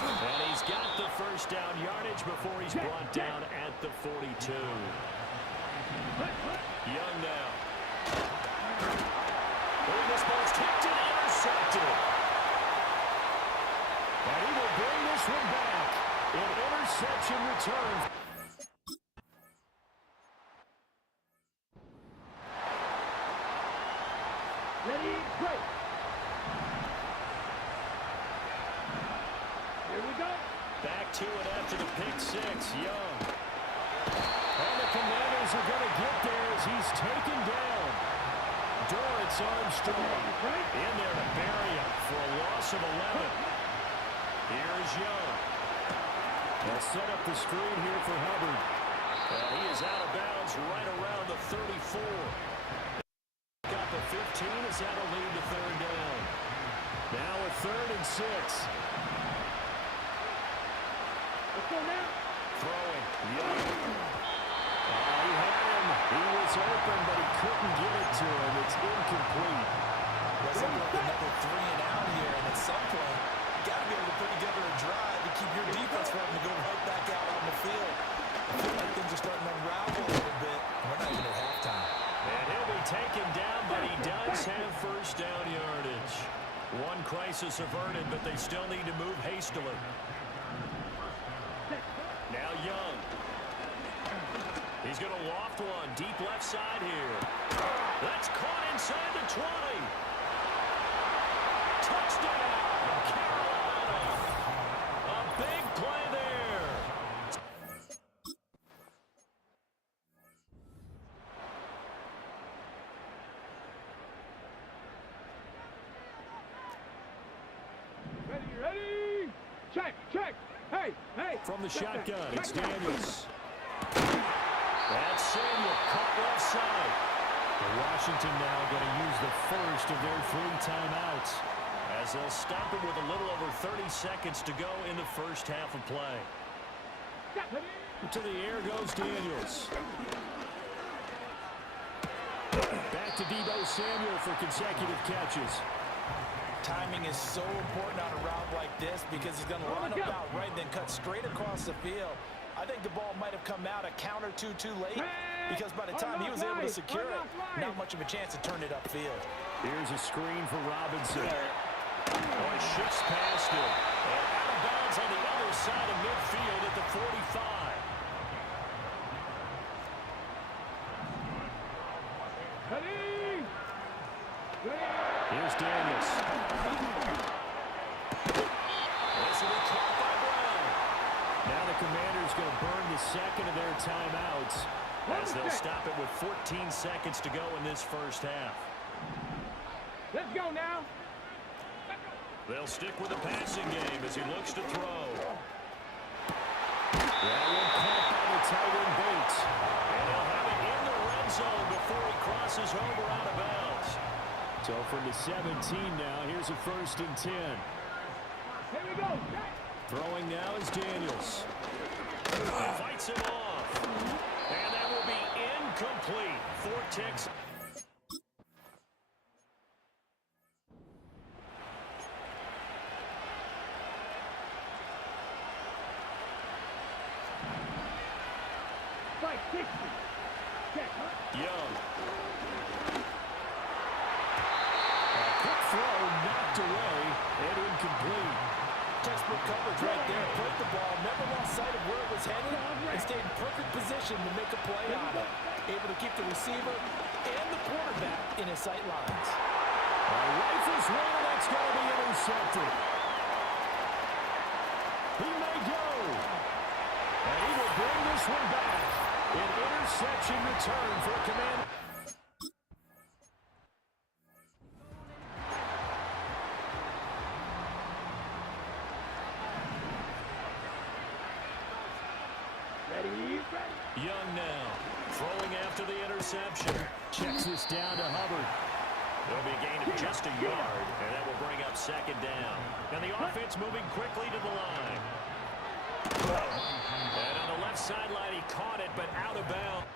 And he's got the first down yardage before he's brought down at the 42. Young now. Oh, this ball's tipped and intercepted. And he will bring this one back. An interception return. Ready, go. Here we go. Back to it after the pick 6. Young. And the Commanders are going to get there as he's taken down. Dorrance Armstrong in there to bury him for a loss of 11. Here is Young. They'll set up the screen here for Hubbard. And he is out of bounds right around the 34. Got the 15 as that'll lead to 3rd down. Now a 3rd and 6. Let's go now. Throwing. Young. He had him. He was open, but he couldn't get it to him. It's incomplete. Well, something like another 3 and out here, and at some point, you got to be able to put together a drive to keep your defense from having to go right back out on the field. I feel like things are starting to unravel a little bit. We're not even at halftime. And he'll be taken down, but he does have first down yardage. One crisis averted, but they still need to move hastily. Now Young. He's going to loft one deep left side here. That's caught inside the 20. Touchdown, Carolina. A big play Hey, hey. From the Step back. shotgun, it's Right back. Daniels. That's Samuel caught left side. Washington now going to use the first of their 3 timeouts as they'll stop it with a little over 30 seconds to go in the first half of play. To the air goes Daniels. Back to Deebo Samuel for consecutive catches. Timing is so important on a route like this because he's going to line up out right and then cut straight across the field. I think the ball might have come out a count or two too late because by the time he was able to secure it, not much of a chance to turn it upfield. Here's a screen for Robinson. Boy, shifts past him. And out of bounds on the other side of midfield at the 45. Here's Daniels. This will be caught by Brown. Now the Commanders going to burn the second of their timeouts as they'll stop it with 14 seconds to go in this first half. Let's go now. They'll stick with the passing game as he looks to throw. That one caught by the tight end Bates. And they'll have it in the red zone before he crosses over out of bounds. So from the 17 now, here's a 1st and 10. Here we go. Throwing now is Daniels. Fights him off. And that will be incomplete. 4 ticks. Fight 60. Check, huh? Young. A quick throw knocked away and incomplete. Textbook coverage right there. Played the ball, never lost sight of where it was headed, and stayed in perfect position to make a play on it. Able to keep the receiver and the quarterback in his sight lines. Rifles one, that's going to be intercepted. He may go. And he will bring this one back. An interception return for Commander. Young now, throwing after the interception. Checks this down to Hubbard. It'll be a gain of just a yard, and that will bring up 2nd down. And the offense moving quickly to the line. And on the left sideline, he caught it, but out of bounds.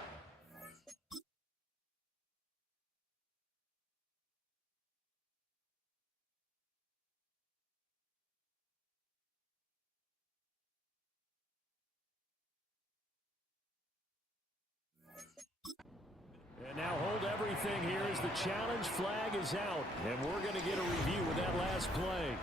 And now hold everything here as the challenge flag is out. And we're going to get a review of that last play.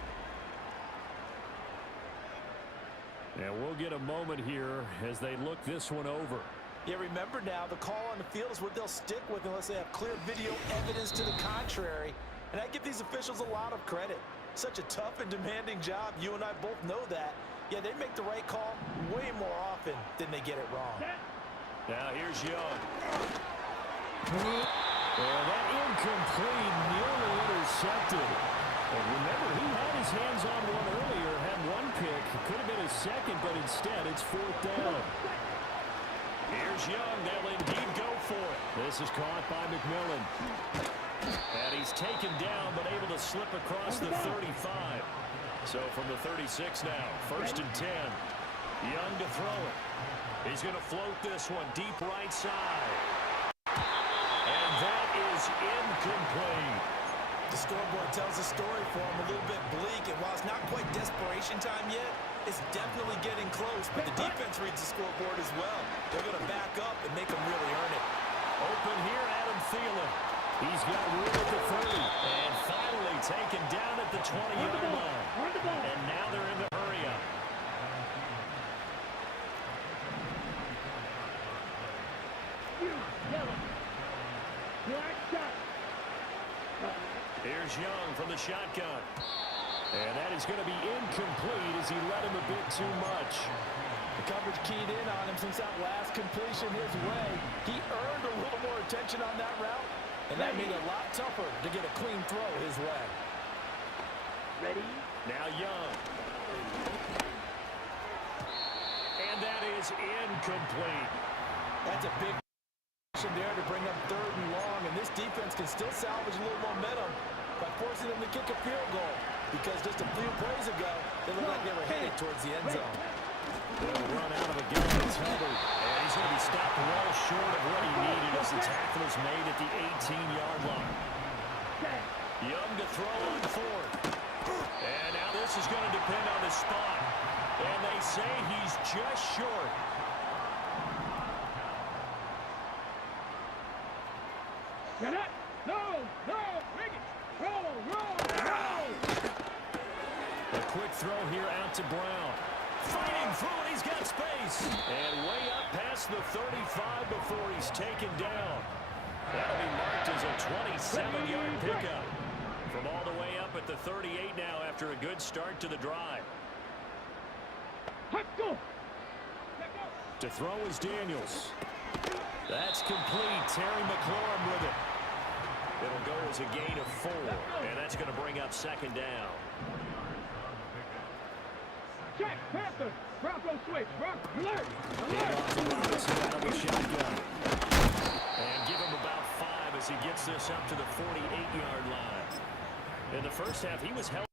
And we'll get a moment here as they look this one over. Yeah, remember now, the call on the field is what they'll stick with unless they have clear video evidence to the contrary. And I give these officials a lot of credit. Such a tough and demanding job. You and I both know that. Yeah, they make the right call way more often than they get it wrong. Now here's Young. And that incomplete, nearly intercepted. And remember, he had his hands on one earlier, had one pick. It could have been his second, but instead it's 4th down. Here's Young. They'll indeed go for it. This is caught by McMillan. And he's taken down, but able to slip across the 35. So from the 36 now, 1st and 10. Young to throw it. He's going to float this one deep right side. And that is incomplete. The scoreboard tells a story for him, a little bit bleak, and while it's not quite desperation time yet, it's definitely getting close, but the defense reads the scoreboard as well. They're going to back up and make them really earn it. Open here, Adam Thielen. He's got room at the 30, and finally taken down at the 20-yard line. And now they're in the hurry-up. Here's Young from the shotgun. And that is going to be incomplete as he led him a bit too much. The coverage keyed in on him since that last completion his way. He earned a little more attention on that route, and that made it a lot tougher to get a clean throw his way. Ready? Now Young. is incomplete. That's a big there to bring up 3rd and long, and this defense can still salvage a little momentum by forcing them to kick a field goal, because just a few plays ago, they looked like they were headed towards the end zone. They'll run out of a gun. It's Hubbard, and he's going to be stopped well short of what he needed as the tackle is made at the 18-yard line. Young to throw on 4th. And now this is going to depend on the spot. And they say he's just short. Get up! No! Bring it! Roll! A quick throw here out to Brown. Fighting through it, he's got space. And way up past the 35 before he's taken down. That'll be marked as a 27-yard pickup. From all the way up at the 38 now after a good start to the drive. Let's go! To throw is Daniels. That's complete. Terry McLaurin with it. It'll go as a gain of 4, and that's going to bring up 2nd down. Check, Panthers! Bronco switch, Bronco, alert! Robinson out of the shotgun. And give him about 5 as he gets this up to the 48-yard line. In the first half, he was held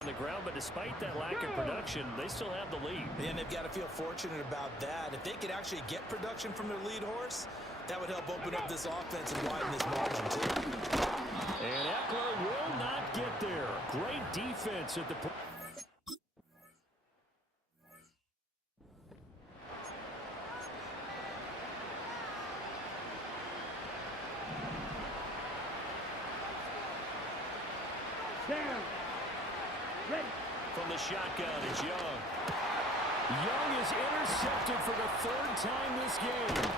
on the ground, but despite that lack of production, they still have the lead. And they've got to feel fortunate about that. If they could actually get production from their lead horse, that would help open up this offense and widen this margin, too. And Eckler will not get there. Great defense at the point. Down! Ready! From the shotgun, it's Young. Young is intercepted for the 3rd time this game.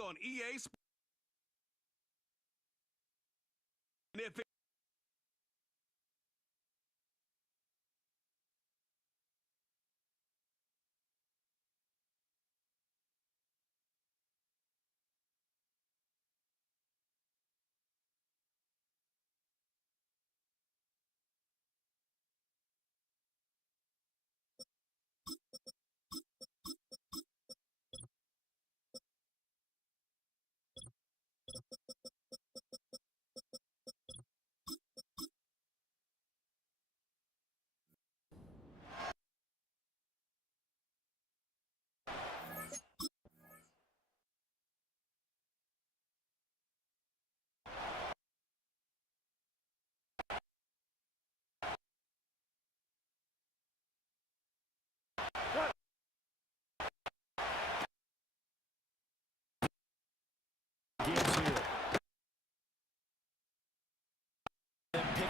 On EA Sports. And if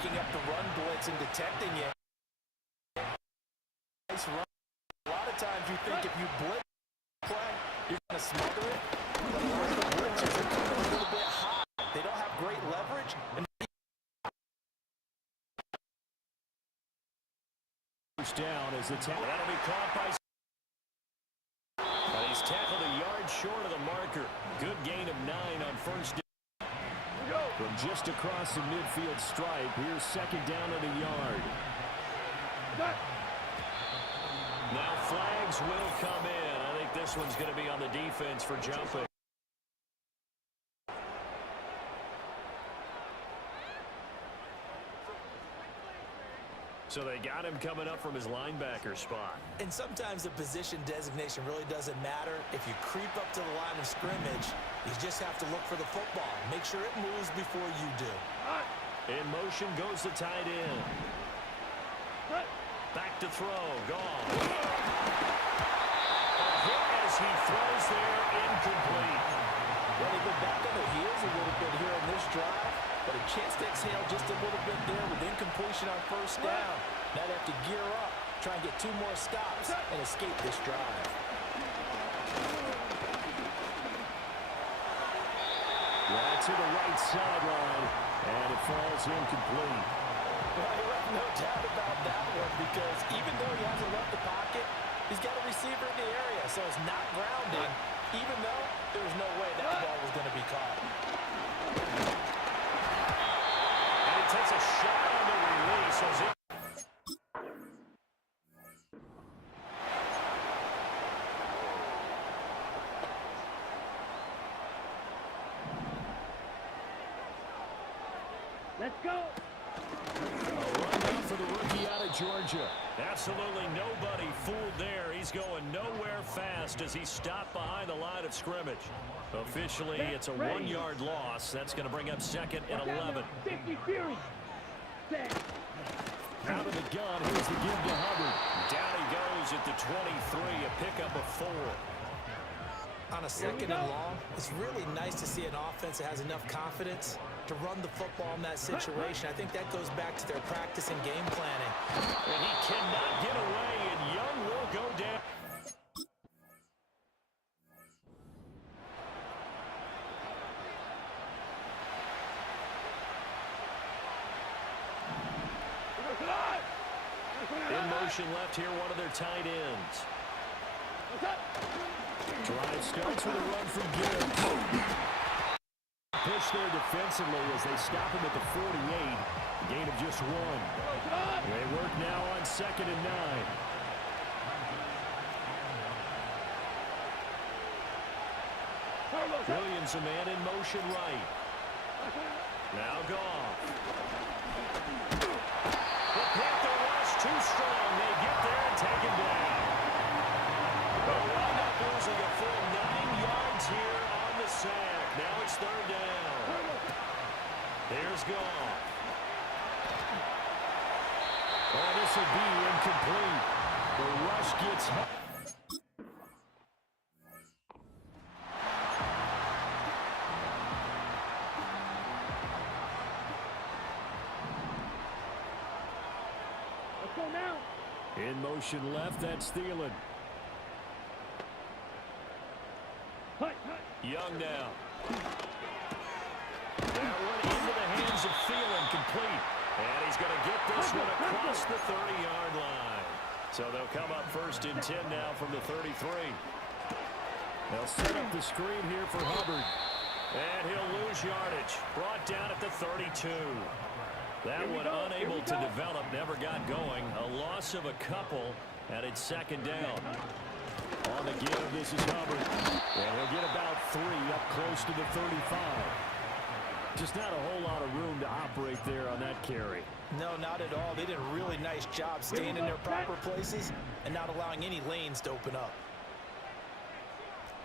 Picking up the run blitz and detecting it. Nice run. A lot of times you think if you blitz play, you're going to smother it. But the blitzes are coming a little bit high. They don't have great leverage. And down as the tackle. That'll be caught by. But he's tackled a yard short of the marker. Good gain of 9 on 1st down. From just across the midfield stripe, here's second down and a yard. Now flags will come in. I think this one's going to be on the defense for jumping. So they got him coming up from his linebacker spot. And sometimes the position designation really doesn't matter. If you creep up to the line of scrimmage, you just have to look for the football. Make sure it moves before you do. In motion goes the tight end. Back to throw. Gone. A hit as he throws there, incomplete. Well, they've been back on their heels a little bit here in this drive, but a chance to exhale just a little bit there with incompletion on first down. Now they have to gear up, try and get 2 more stops, and escape this drive. Yeah, to the right sideline, and it falls incomplete. Well, you have no doubt about that one, because even though he hasn't left the pocket, he's got a receiver in the area, so it's not grounded, even though there was no way that ball was going to be caught. And he takes a shot on the release as it... Let's go. For the rookie out of Georgia. Absolutely nobody fooled there. He's going nowhere fast as he stopped behind the line of scrimmage. Officially, it's a 1-yard loss. That's going to bring up second and 11. 50 Fury. Out of the gun, here's the give to Hubbard. Down he goes at the 23, a pickup of 4. On a second and long, it's really nice to see an offense that has enough confidence to run the football in that situation. I think that goes back to their practice and game planning. And he cannot get away, and Young will go down. In motion left here, one of their tight ends. Drive starts with a run from Gibbs. Push there defensively as they stop him at the 48. Gain of just 1. They work now on second and 9. Williams, a man in motion right. Now Goff. The Panther rush too strong. They get there and take him down. They'll wind up losing a full 9 yards here on the sack. Now it's third down. There's Goff. Oh, this will be incomplete. The rush gets... Let's go now. In motion left, that's Thielen. Young now. That one into the hands of Thielen, complete. And he's going to get this one across the 30-yard line. So they'll come up first and 10 now from the 33. They'll set up the screen here for Hubbard. And he'll lose yardage. Brought down at the 32. That one unable to develop, never got going. A loss of a couple, and it's second down. On the give, this is Hubbard. And he'll get about 3 up close to the 35. Just not a whole lot of room to operate there on that carry. No, not at all. They did a really nice job staying in their proper places and not allowing any lanes to open up.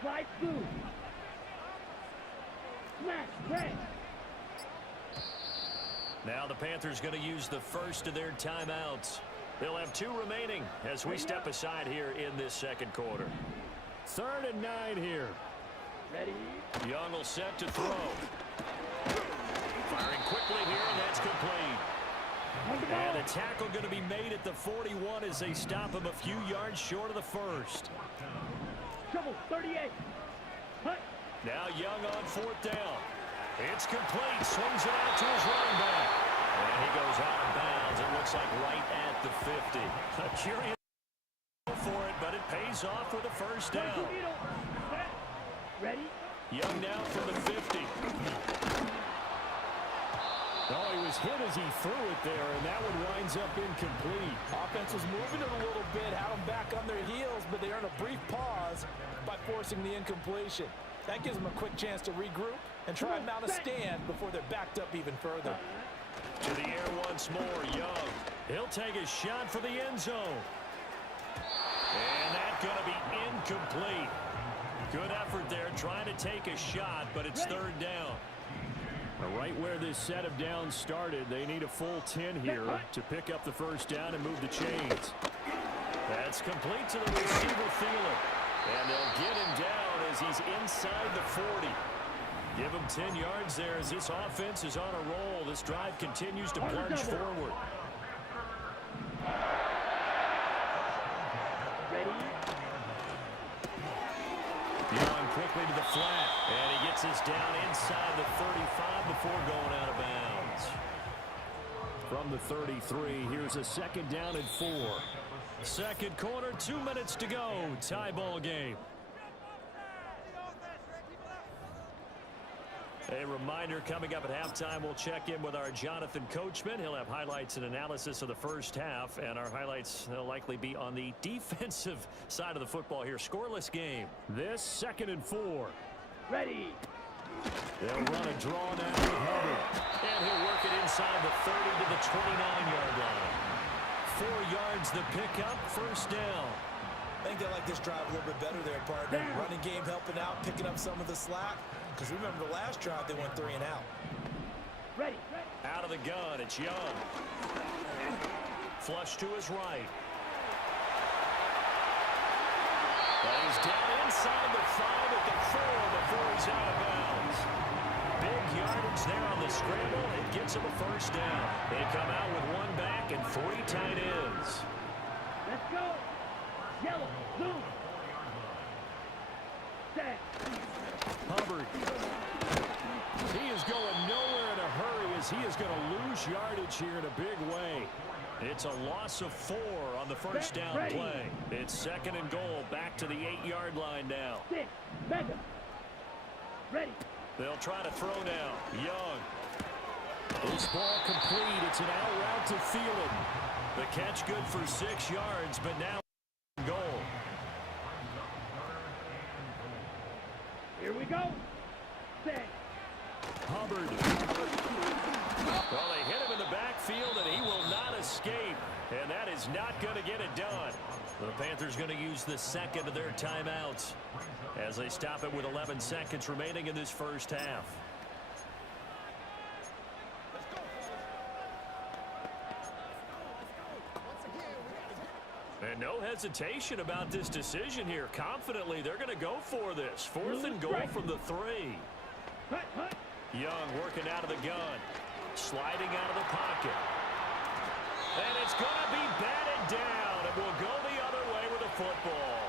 Slide through. Smash, press. Now the Panthers going to use the first of their timeouts. They'll have 2 remaining as we step aside here in this second quarter. 3rd and 9 here. Ready? Young will set to throw. Firing quickly here, and that's complete. And a tackle going to be made at the 41 as they stop him a few yards short of the first. Trouble, 38. Hut. Now Young on 4th down. It's complete. Swings it out to his running back. And he goes out of bounds. It looks like right at the 50. A curious for it, but it pays off with a first down. Ready? Young now from the 50. was hit as he threw it there, and that one winds up incomplete. Offense was moving it a little bit, had them back on their heels, but they earned a brief pause by forcing the incompletion. That gives them a quick chance to regroup and try and mount a stand before they're backed up even further. To the air once more, Young. He'll take a shot for the end zone. And that's going to be incomplete. Good effort there trying to take a shot, but it's third down. Right where this set of downs started, they need a full 10 here to pick up the first down and move the chains. That's complete to the receiver, Thielen. And they'll get him down as he's inside the 40. Give him 10 yards there as this offense is on a roll. This drive continues to plunge forward. Young quickly to the flat, and he gets us down inside the 35 before going out of bounds. From the 33, here's a second down and 4. Second quarter, 2 minutes to go. Tie ball game. A reminder, coming up at halftime, we'll check in with our Jonathan Coachman. He'll have highlights and analysis of the first half, and our highlights will likely be on the defensive side of the football here. Scoreless game. This second and 4. Ready. They'll run a draw now with Hubbard. And he'll work it inside the 30 to the 29-yard line. 4 yards the pickup, first down. I think they like this drive a little bit better there, partner. Running game helping out, picking up some of the slack. Because remember the last drive, they went 3 and out. Ready. Out of the gun, it's Young. Flush to his right. And he's down inside the 5 at the 4 before he's out of bounds. Big yardage there on the scramble. It gets him a first down. They come out with 1 back and 3 tight ends. Let's go. Yellow. Blue. Set. Hubbard. He is going nowhere in a hurry as he is going to lose yardage here in a big way. It's a loss of 4 on the first down play. It's second and goal back to the 8-yard line now. 6. Mega. Ready. They'll try to throw now. Young. This ball complete. It's an out route to Thielen. The catch good for 6 yards, but now goal. Here we go. Set. Hubbard. Well, they hit him in the backfield, and he will not escape. And that is not going to get it done. The Panthers going to use the second of their timeouts as they stop it with 11 seconds remaining in this first half. And no hesitation about this decision here. Confidently, they're going to go for this. 4th and goal from the 3. Young working out of the gun. Sliding out of the pocket. And it's going to be batted down. It will go the other way with the football.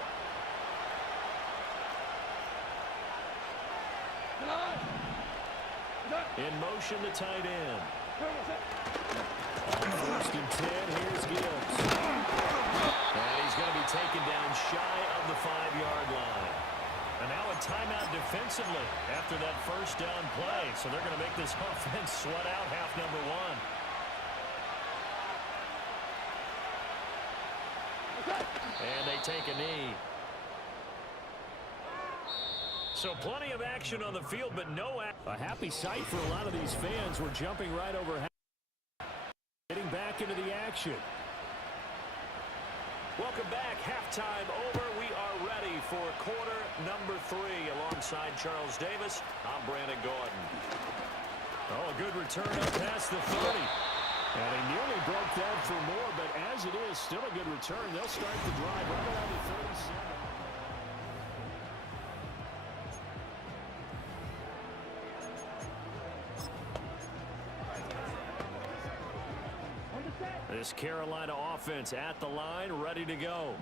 In motion, the tight end. On 1st and 10, here's Gibbs. And he's going to be taken down shy of the 5-yard line. And now a timeout defensively after that first down play. So they're going to make this offense sweat out half number 1. And they take a knee. So plenty of action on the field, but no action. A happy sight for a lot of these fans. We're jumping right over half. Getting back into the action. Welcome back. Halftime over. We are ready for quarter number 3. Alongside Charles Davis, I'm Brandon Gordon. Oh, a good return up past the 30. And he nearly broke that for more, but as it is, still a good return. They'll start the drive right around the 37. This Carolina offense at the line, ready to go.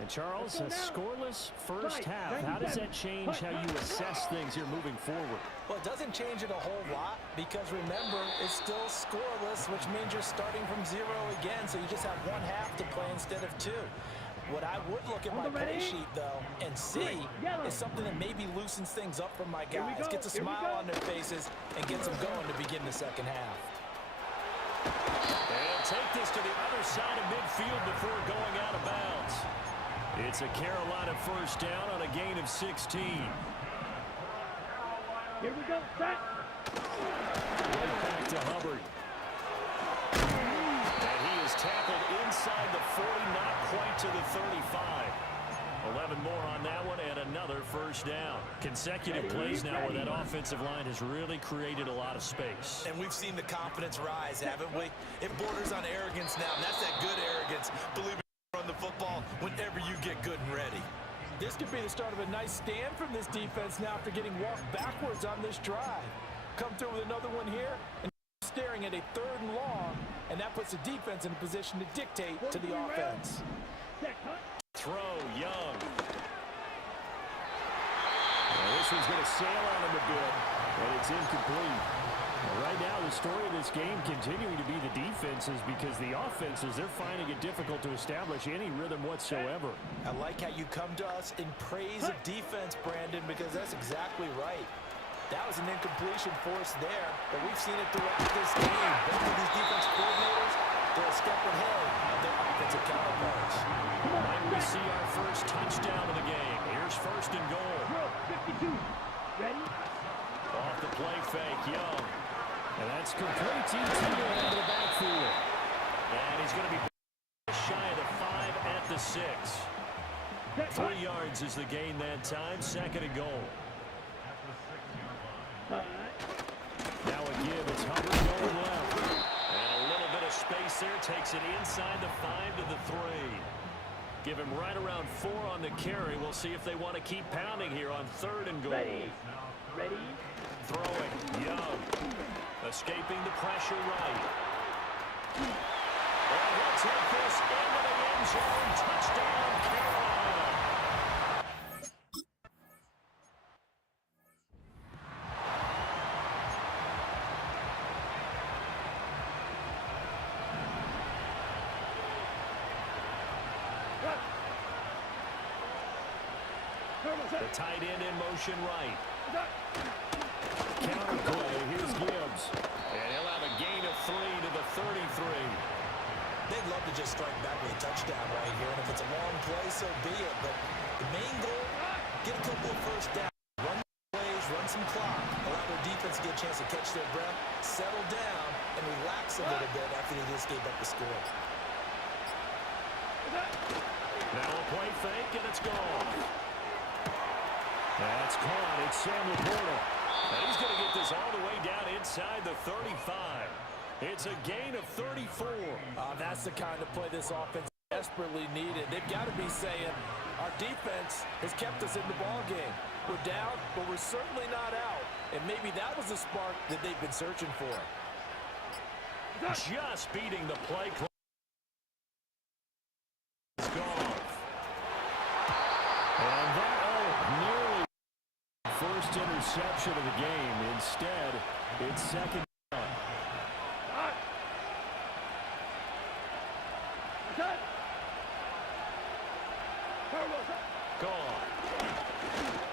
And Charles, a scoreless first half. How does that change how you assess things here moving forward? Well, it doesn't change it a whole lot because remember, it's still scoreless, which means you're starting from 0 again, so you just have 1 half to play instead of 2. What I would look at my play sheet, though, and see is something that maybe loosens things up for my guys, gets a smile on their faces, and gets them going to begin the second half. And he'll take this to the other side of midfield before going out of bounds. It's a Carolina first down on a gain of 16. Here we go, set. Right back to Hubbard. And he is tackled inside the 40, not quite to the 35. 11 more on that one and another first down. Consecutive plays now where that offensive line has really created a lot of space. And we've seen the confidence rise, haven't we? It borders on arrogance now, and that's that good arrogance. Believe it, run the football whenever you get good and ready. This could be the start of a nice stand from this defense now after getting walked backwards on this drive. Come through with another one here and staring at a 3rd and long, and that puts the defense in a position to dictate to the offense. Throw, Young. Well, this one's going to sail on him a bit, but it's incomplete. Right now, the story of this game continuing to be the defenses because the offenses, they're finding it difficult to establish any rhythm whatsoever. I like how you come to us in praise of defense, Brandon, because that's exactly right. That was an incompletion force there, but we've seen it throughout this game. Both of these defense coordinators, they're a step ahead of their offensive counterparts. And we see our first touchdown of the game. Here's 1st and goal. 52. Ready? Off the play fake, Young. And that's complete. Team into the backfield. And he's going to be shy of the 5 at the 6. 3 yards is the gain that time. 2nd and goal. Now a give. It's Hubbard going left. And a little bit of space there. Takes it inside the 5 to the 3. Give him right around 4 on the carry. We'll see if they want to keep pounding here on 3rd and goal. Ready? Throwing. Young. Escaping the pressure right. And he'll take this into the end zone. Touchdown, Carolina. The tight end in motion right. Counter play. Here's Gibbs. And he'll have a gain of 3 to the 33. They'd love to just strike back with a touchdown right here, and if it's a long play, so be it. But the main goal, get a couple of first downs, run plays, run some clock, allow their defense to get a chance to catch their breath, settle down, and relax a little bit after they just gave up the score. Now a play fake, and it's gone. That's caught. It's Sam Laporta. And he's going to get this all the way down inside the 35. It's a gain of 34. That's the kind of play this offense desperately needed. They've got to be saying, our defense has kept us in the ballgame. We're down, but we're certainly not out. And maybe that was the spark that they've been searching for. Just beating the play clock. It's gone. And that, nearly first interception of the game. Instead, it's 2nd down. Gone.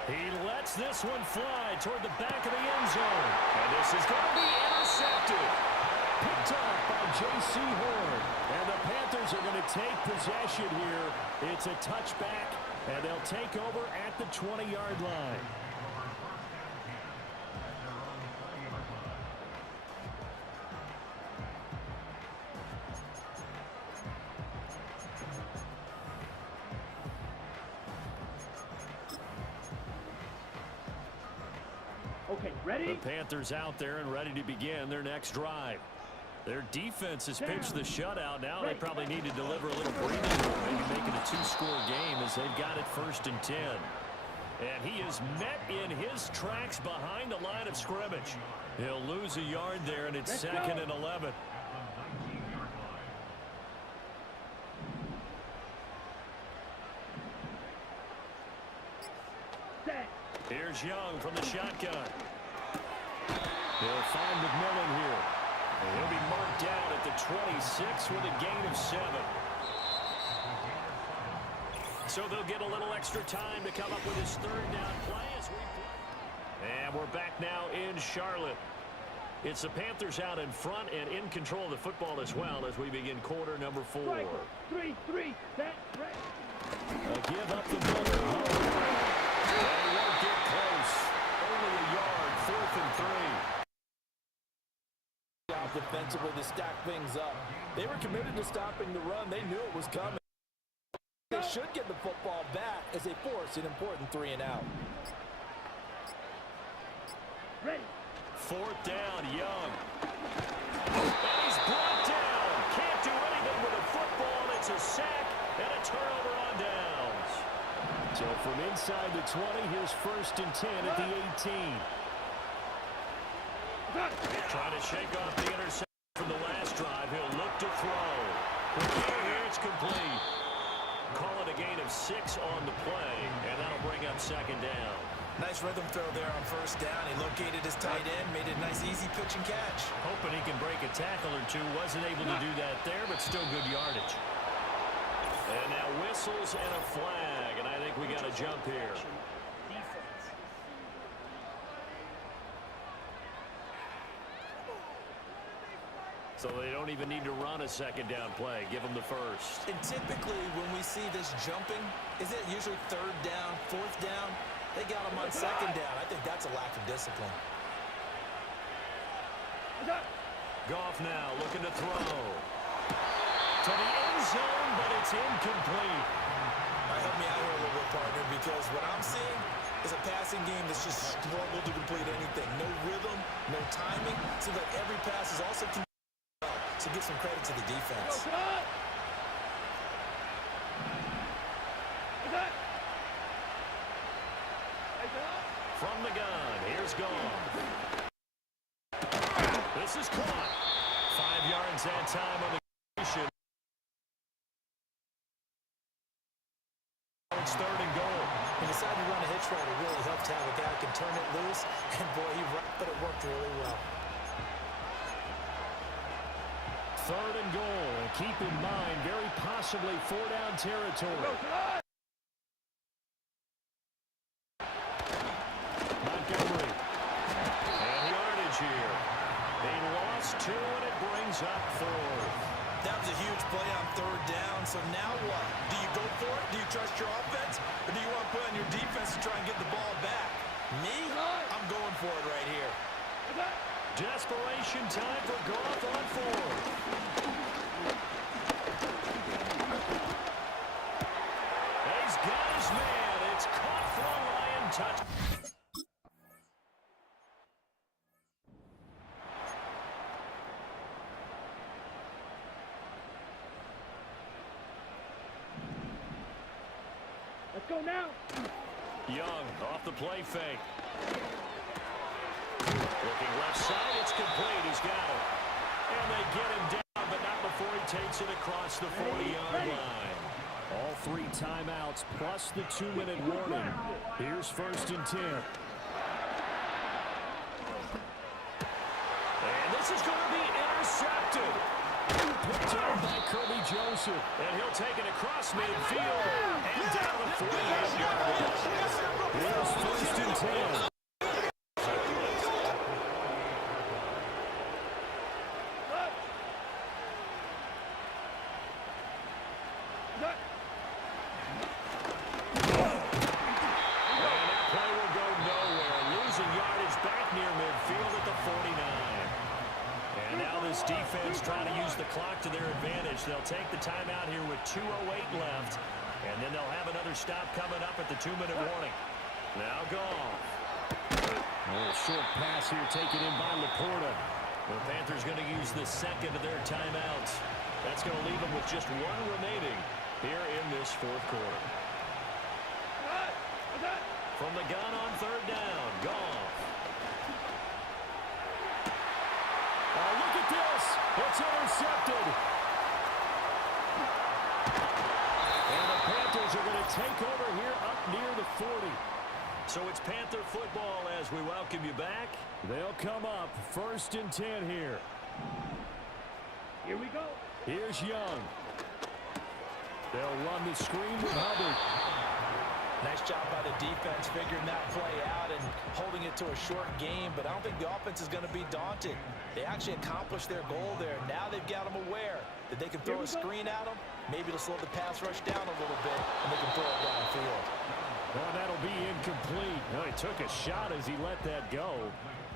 He lets this one fly toward the back of the end zone. And this is going to be intercepted. Picked up by J.C. Horn. And the Panthers are going to take possession here. It's a touchback, and they'll take over at the 20-yard line. Okay, ready? The Panthers out there and ready to begin their next drive. Their defense has pitched the shutout. Now they probably need to deliver a little breathing room, maybe make it a 2-score game as they've got it 1st and 10. And he is met in his tracks behind the line of scrimmage. He'll lose a yard there, and it's 2nd and 11. Here's Young from the shotgun. He'll find McMillan here. And he'll be marked down at the 26 with a gain of 7. So they'll get a little extra time to come up with his 3rd down play as we play. And we're back now in Charlotte. It's the Panthers out in front and in control of the football as well as we begin quarter number 4. 3-3, set, ready. Give up the middle. They won't get close. Only a yard, 4th and 3. Out defensively to stack things up. They were committed to stopping the run. They knew it was coming. They should get the football back as they force an important 3 and out. Ready. 4th down, Young. And he's brought down. Can't do anything with a football. It's a sack and a turnover on downs. So from inside the 20, here's 1st and 10 at the 18. Trying to shake off the interception from the last drive. He'll look to throw. Here it's complete. Call it a gain of 6 on the play, and that'll bring up 2nd down. Nice rhythm throw there on 1st down. He located his tight end, made it a nice, easy pitch and catch. Hoping he can break a tackle or two. Wasn't able to do that there, but still good yardage. And now whistles and a flag, and I think we got a jump here. So they don't even need to run a 2nd down play. Give them the 1st. And typically when we see this jumping, is it usually 3rd down, 4th down? They got him on 2nd down. I think that's a lack of discipline. Goff now looking to throw. To the end zone, but it's incomplete. Help me out here a little bit, partner, because what I'm seeing is a passing game that's just struggled to complete anything. No rhythm, no timing. Seems like every pass is also well, so give some credit to the defense. From the gun, here's Goff. This is caught. 5 yards that time on the completion. It's 3rd and goal. He decided to run a hitch route. It really helped to have a guy who can turn it loose. And boy, but it worked really well. 3rd and goal. And keep in mind, very possibly 4-down territory. Montgomery. And the yardage here. They lost 2, and it brings up 4th. That was a huge play on 3rd down. So now what? Do you go for it? Do you trust your offense? Or do you want to put on your defense to try and get the ball back? Me? I'm going for it right here. Desperation time for Goff on 4th. He's got his man. It's caught for a Lion touch. Let's go now. Young off the play fake. Looking left side, it's complete. He's got it. And they get him down, but not before he takes it across the 40-yard line. All 3 timeouts plus the 2-minute warning. Here's 1st and 10. And this is going to be intercepted. Picked up by Kirby Joseph. And he'll take it across midfield and down the 48-yard line. Here's 1st and 10. Defense trying to use the clock to their advantage. They'll take the timeout here with 2:08 left, and then they'll have another stop coming up at the 2-minute warning. Now Goff. A little short pass here taken in by Laporta. The Panthers going to use the 2nd of their timeouts. That's going to leave them with just 1 remaining here in this 4th quarter. From the gun on 3rd down, Goff. Look at this. It's intercepted. And the Panthers are going to take over here up near the 40. So it's Panther football as we welcome you back. They'll come up 1st and 10 here. Here we go. Here's Young. They'll run the screen with Hubbard. Nice job by the defense figuring that play out and holding it to a short game, but I don't think the offense is going to be daunted. They actually accomplished their goal there. Now they've got them aware that they can throw a screen at them. Maybe it'll slow the pass rush down a little bit, and they can throw it downfield. Well, that'll be incomplete. Well, he took a shot as he let that go,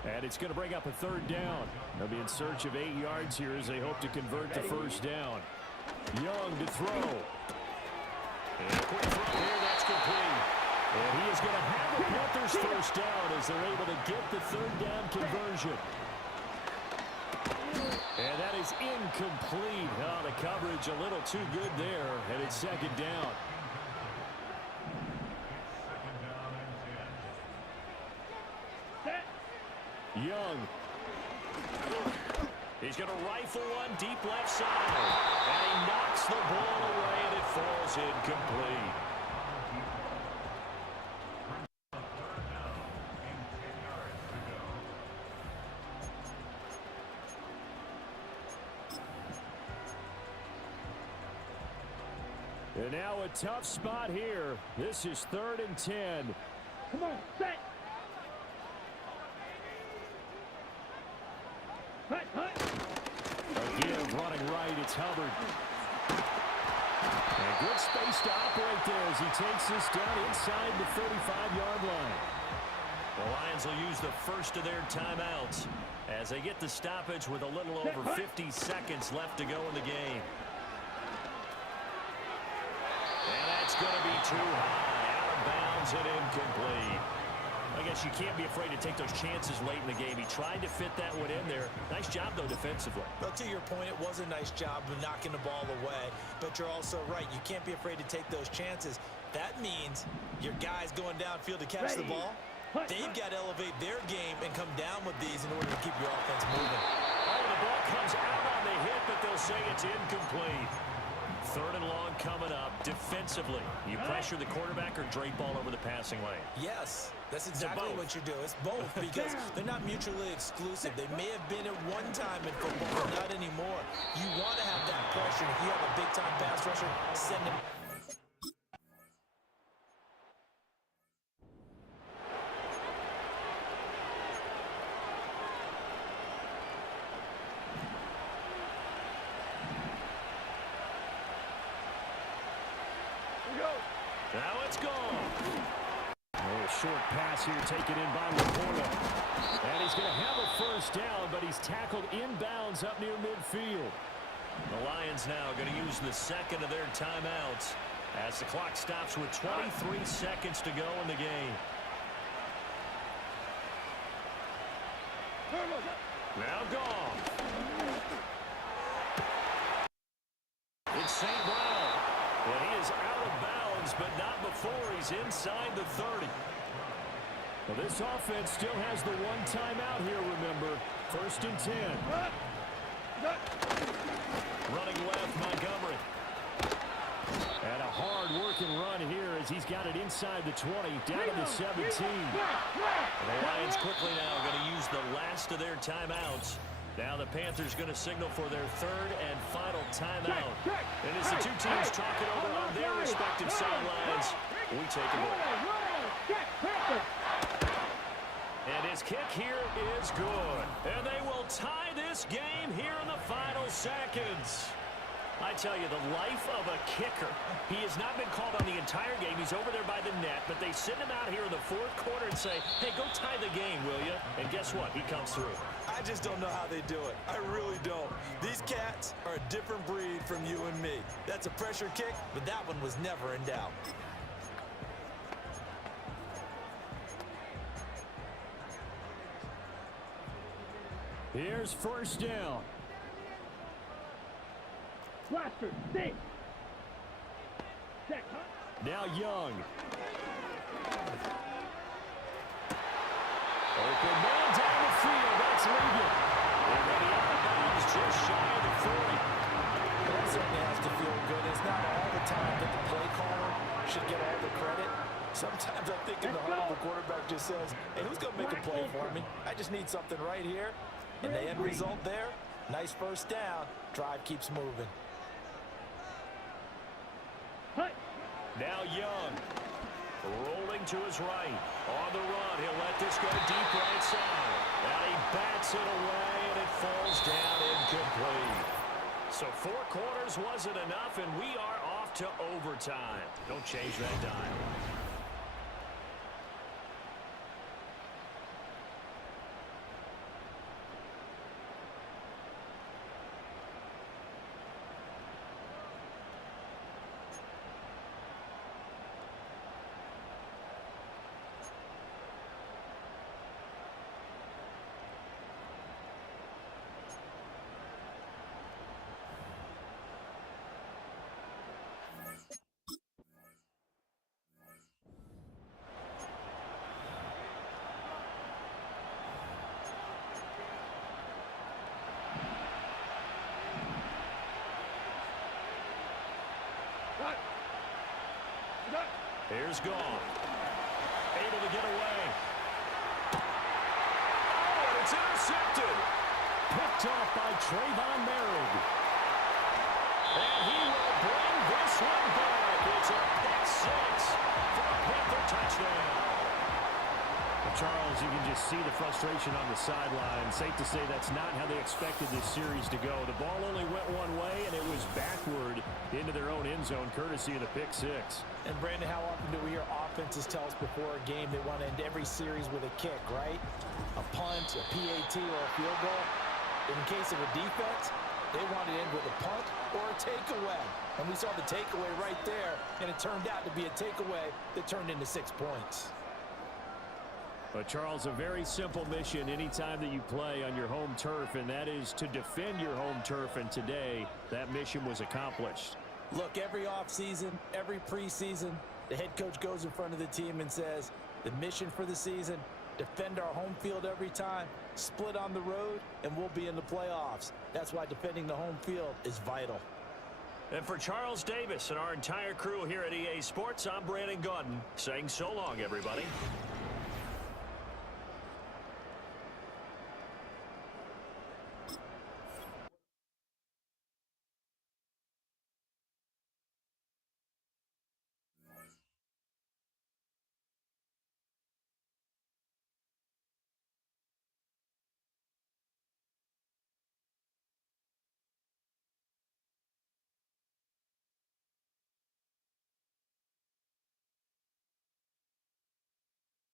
and it's going to bring up a third down. They'll be in search of 8 yards here as they hope to convert the first down. Young to throw. And a quick throw here, that's complete. And he is going to have the Panthers first down as they're able to get the third down conversion. And that is incomplete. Oh, the coverage a little too good there, and it's second down. Young. He's going to rifle one deep left side. And he knocks the ball away, and it falls incomplete. And now a tough spot here. This is 3rd and 10. Come on, set. Hut, hut. Again, running right, it's Hubbard. And good space to operate there as he takes this down inside the 35-yard line. The Lions will use the first of their timeouts as they get the stoppage with a little over 50 seconds left to go in the game. And that's going to be too high, out of bounds and incomplete. I guess you can't be afraid to take those chances late in the game. He tried to fit that one in there. Nice job, though, defensively. Well, to your point, it was a nice job of knocking the ball away. But you're also right. You can't be afraid to take those chances. That means your guys going downfield to catch the ball, they've got to elevate their game and come down with these in order to keep your offense moving. Oh, the ball comes out on the hit, but they'll say it's incomplete. 3rd and long coming up. Defensively, you pressure the quarterback or drape all over the passing lane? Yes, that's exactly what you do. It's both because they're not mutually exclusive. They may have been at one time in football, but not anymore. You want to have that pressure. If you have a big-time pass rusher, send him. Now it's gone. A short pass here taken in by Laporta. And he's going to have a first down, but he's tackled inbounds up near midfield. The Lions now going to use the second of their timeouts as the clock stops with 23 seconds to go in the game. Now gone. It's St. Brown. And he is out of bounds, but not before he's inside the 30. Well, this offense still has the one timeout here, remember. 1st and 10. Running left, Montgomery. And a hard-working run here as he's got it inside the 20, down to the 17. And the Lions quickly now going to use the last of their timeouts. Now the Panthers going to signal for their 3rd and final timeout. And as the two teams talk it over on their respective sidelines, we take a break. And his kick here is good. And they will tie this game here in the final seconds. I tell you, the life of a kicker. He has not been called on the entire game. He's over there by the net, but they send him out here in the 4th quarter and say, hey, go tie the game, will you? And guess what? He comes through. I just don't know how they do it. I really don't. These cats are a different breed from you and me. That's a pressure kick, but that one was never in doubt. Here's first down. Blaster, stay. Check, huh? Now Young. Open man down the field. That's Ligon. And then he outbounds just shy of the 40. That certainly has to feel good. It's not all the time that the play caller should get all the credit. Sometimes I think in the heart of the quarterback just says, hey, who's going to make a play for me? I just need something right here. And the end result there, nice first down. Drive keeps moving. Now Young. Rolling to his right. On the run, he'll let this go deep right side. And he bats it away, and it falls down incomplete. So 4 quarters wasn't enough, and we are off to overtime. Don't change that dial. Here's gone. Able to get away. Oh, and it's intercepted. Picked off by Trayvon Merrick. And he will bring this one back. It's a pick 6 for a Panther touchdown. Well, Charles, you can just see the frustration on the sideline. Safe to say that's not how they expected this series to go. The ball only went one way, and it was backward into their own end zone, courtesy of the pick 6. And, Brandon, how often do we hear offenses tell us before a game they want to end every series with a kick, right? A punt, a PAT, or a field goal. In case of a defense, they want to end with a punt or a takeaway. And we saw the takeaway right there, and it turned out to be a takeaway that turned into 6 points. But, Charles, a very simple mission anytime that you play on your home turf, and that is to defend your home turf. And today, that mission was accomplished. Look, every offseason, every preseason, the head coach goes in front of the team and says, the mission for the season, defend our home field every time, split on the road, and we'll be in the playoffs. That's why defending the home field is vital. And for Charles Davis and our entire crew here at EA Sports, I'm Brandon Gaudin saying so long, everybody.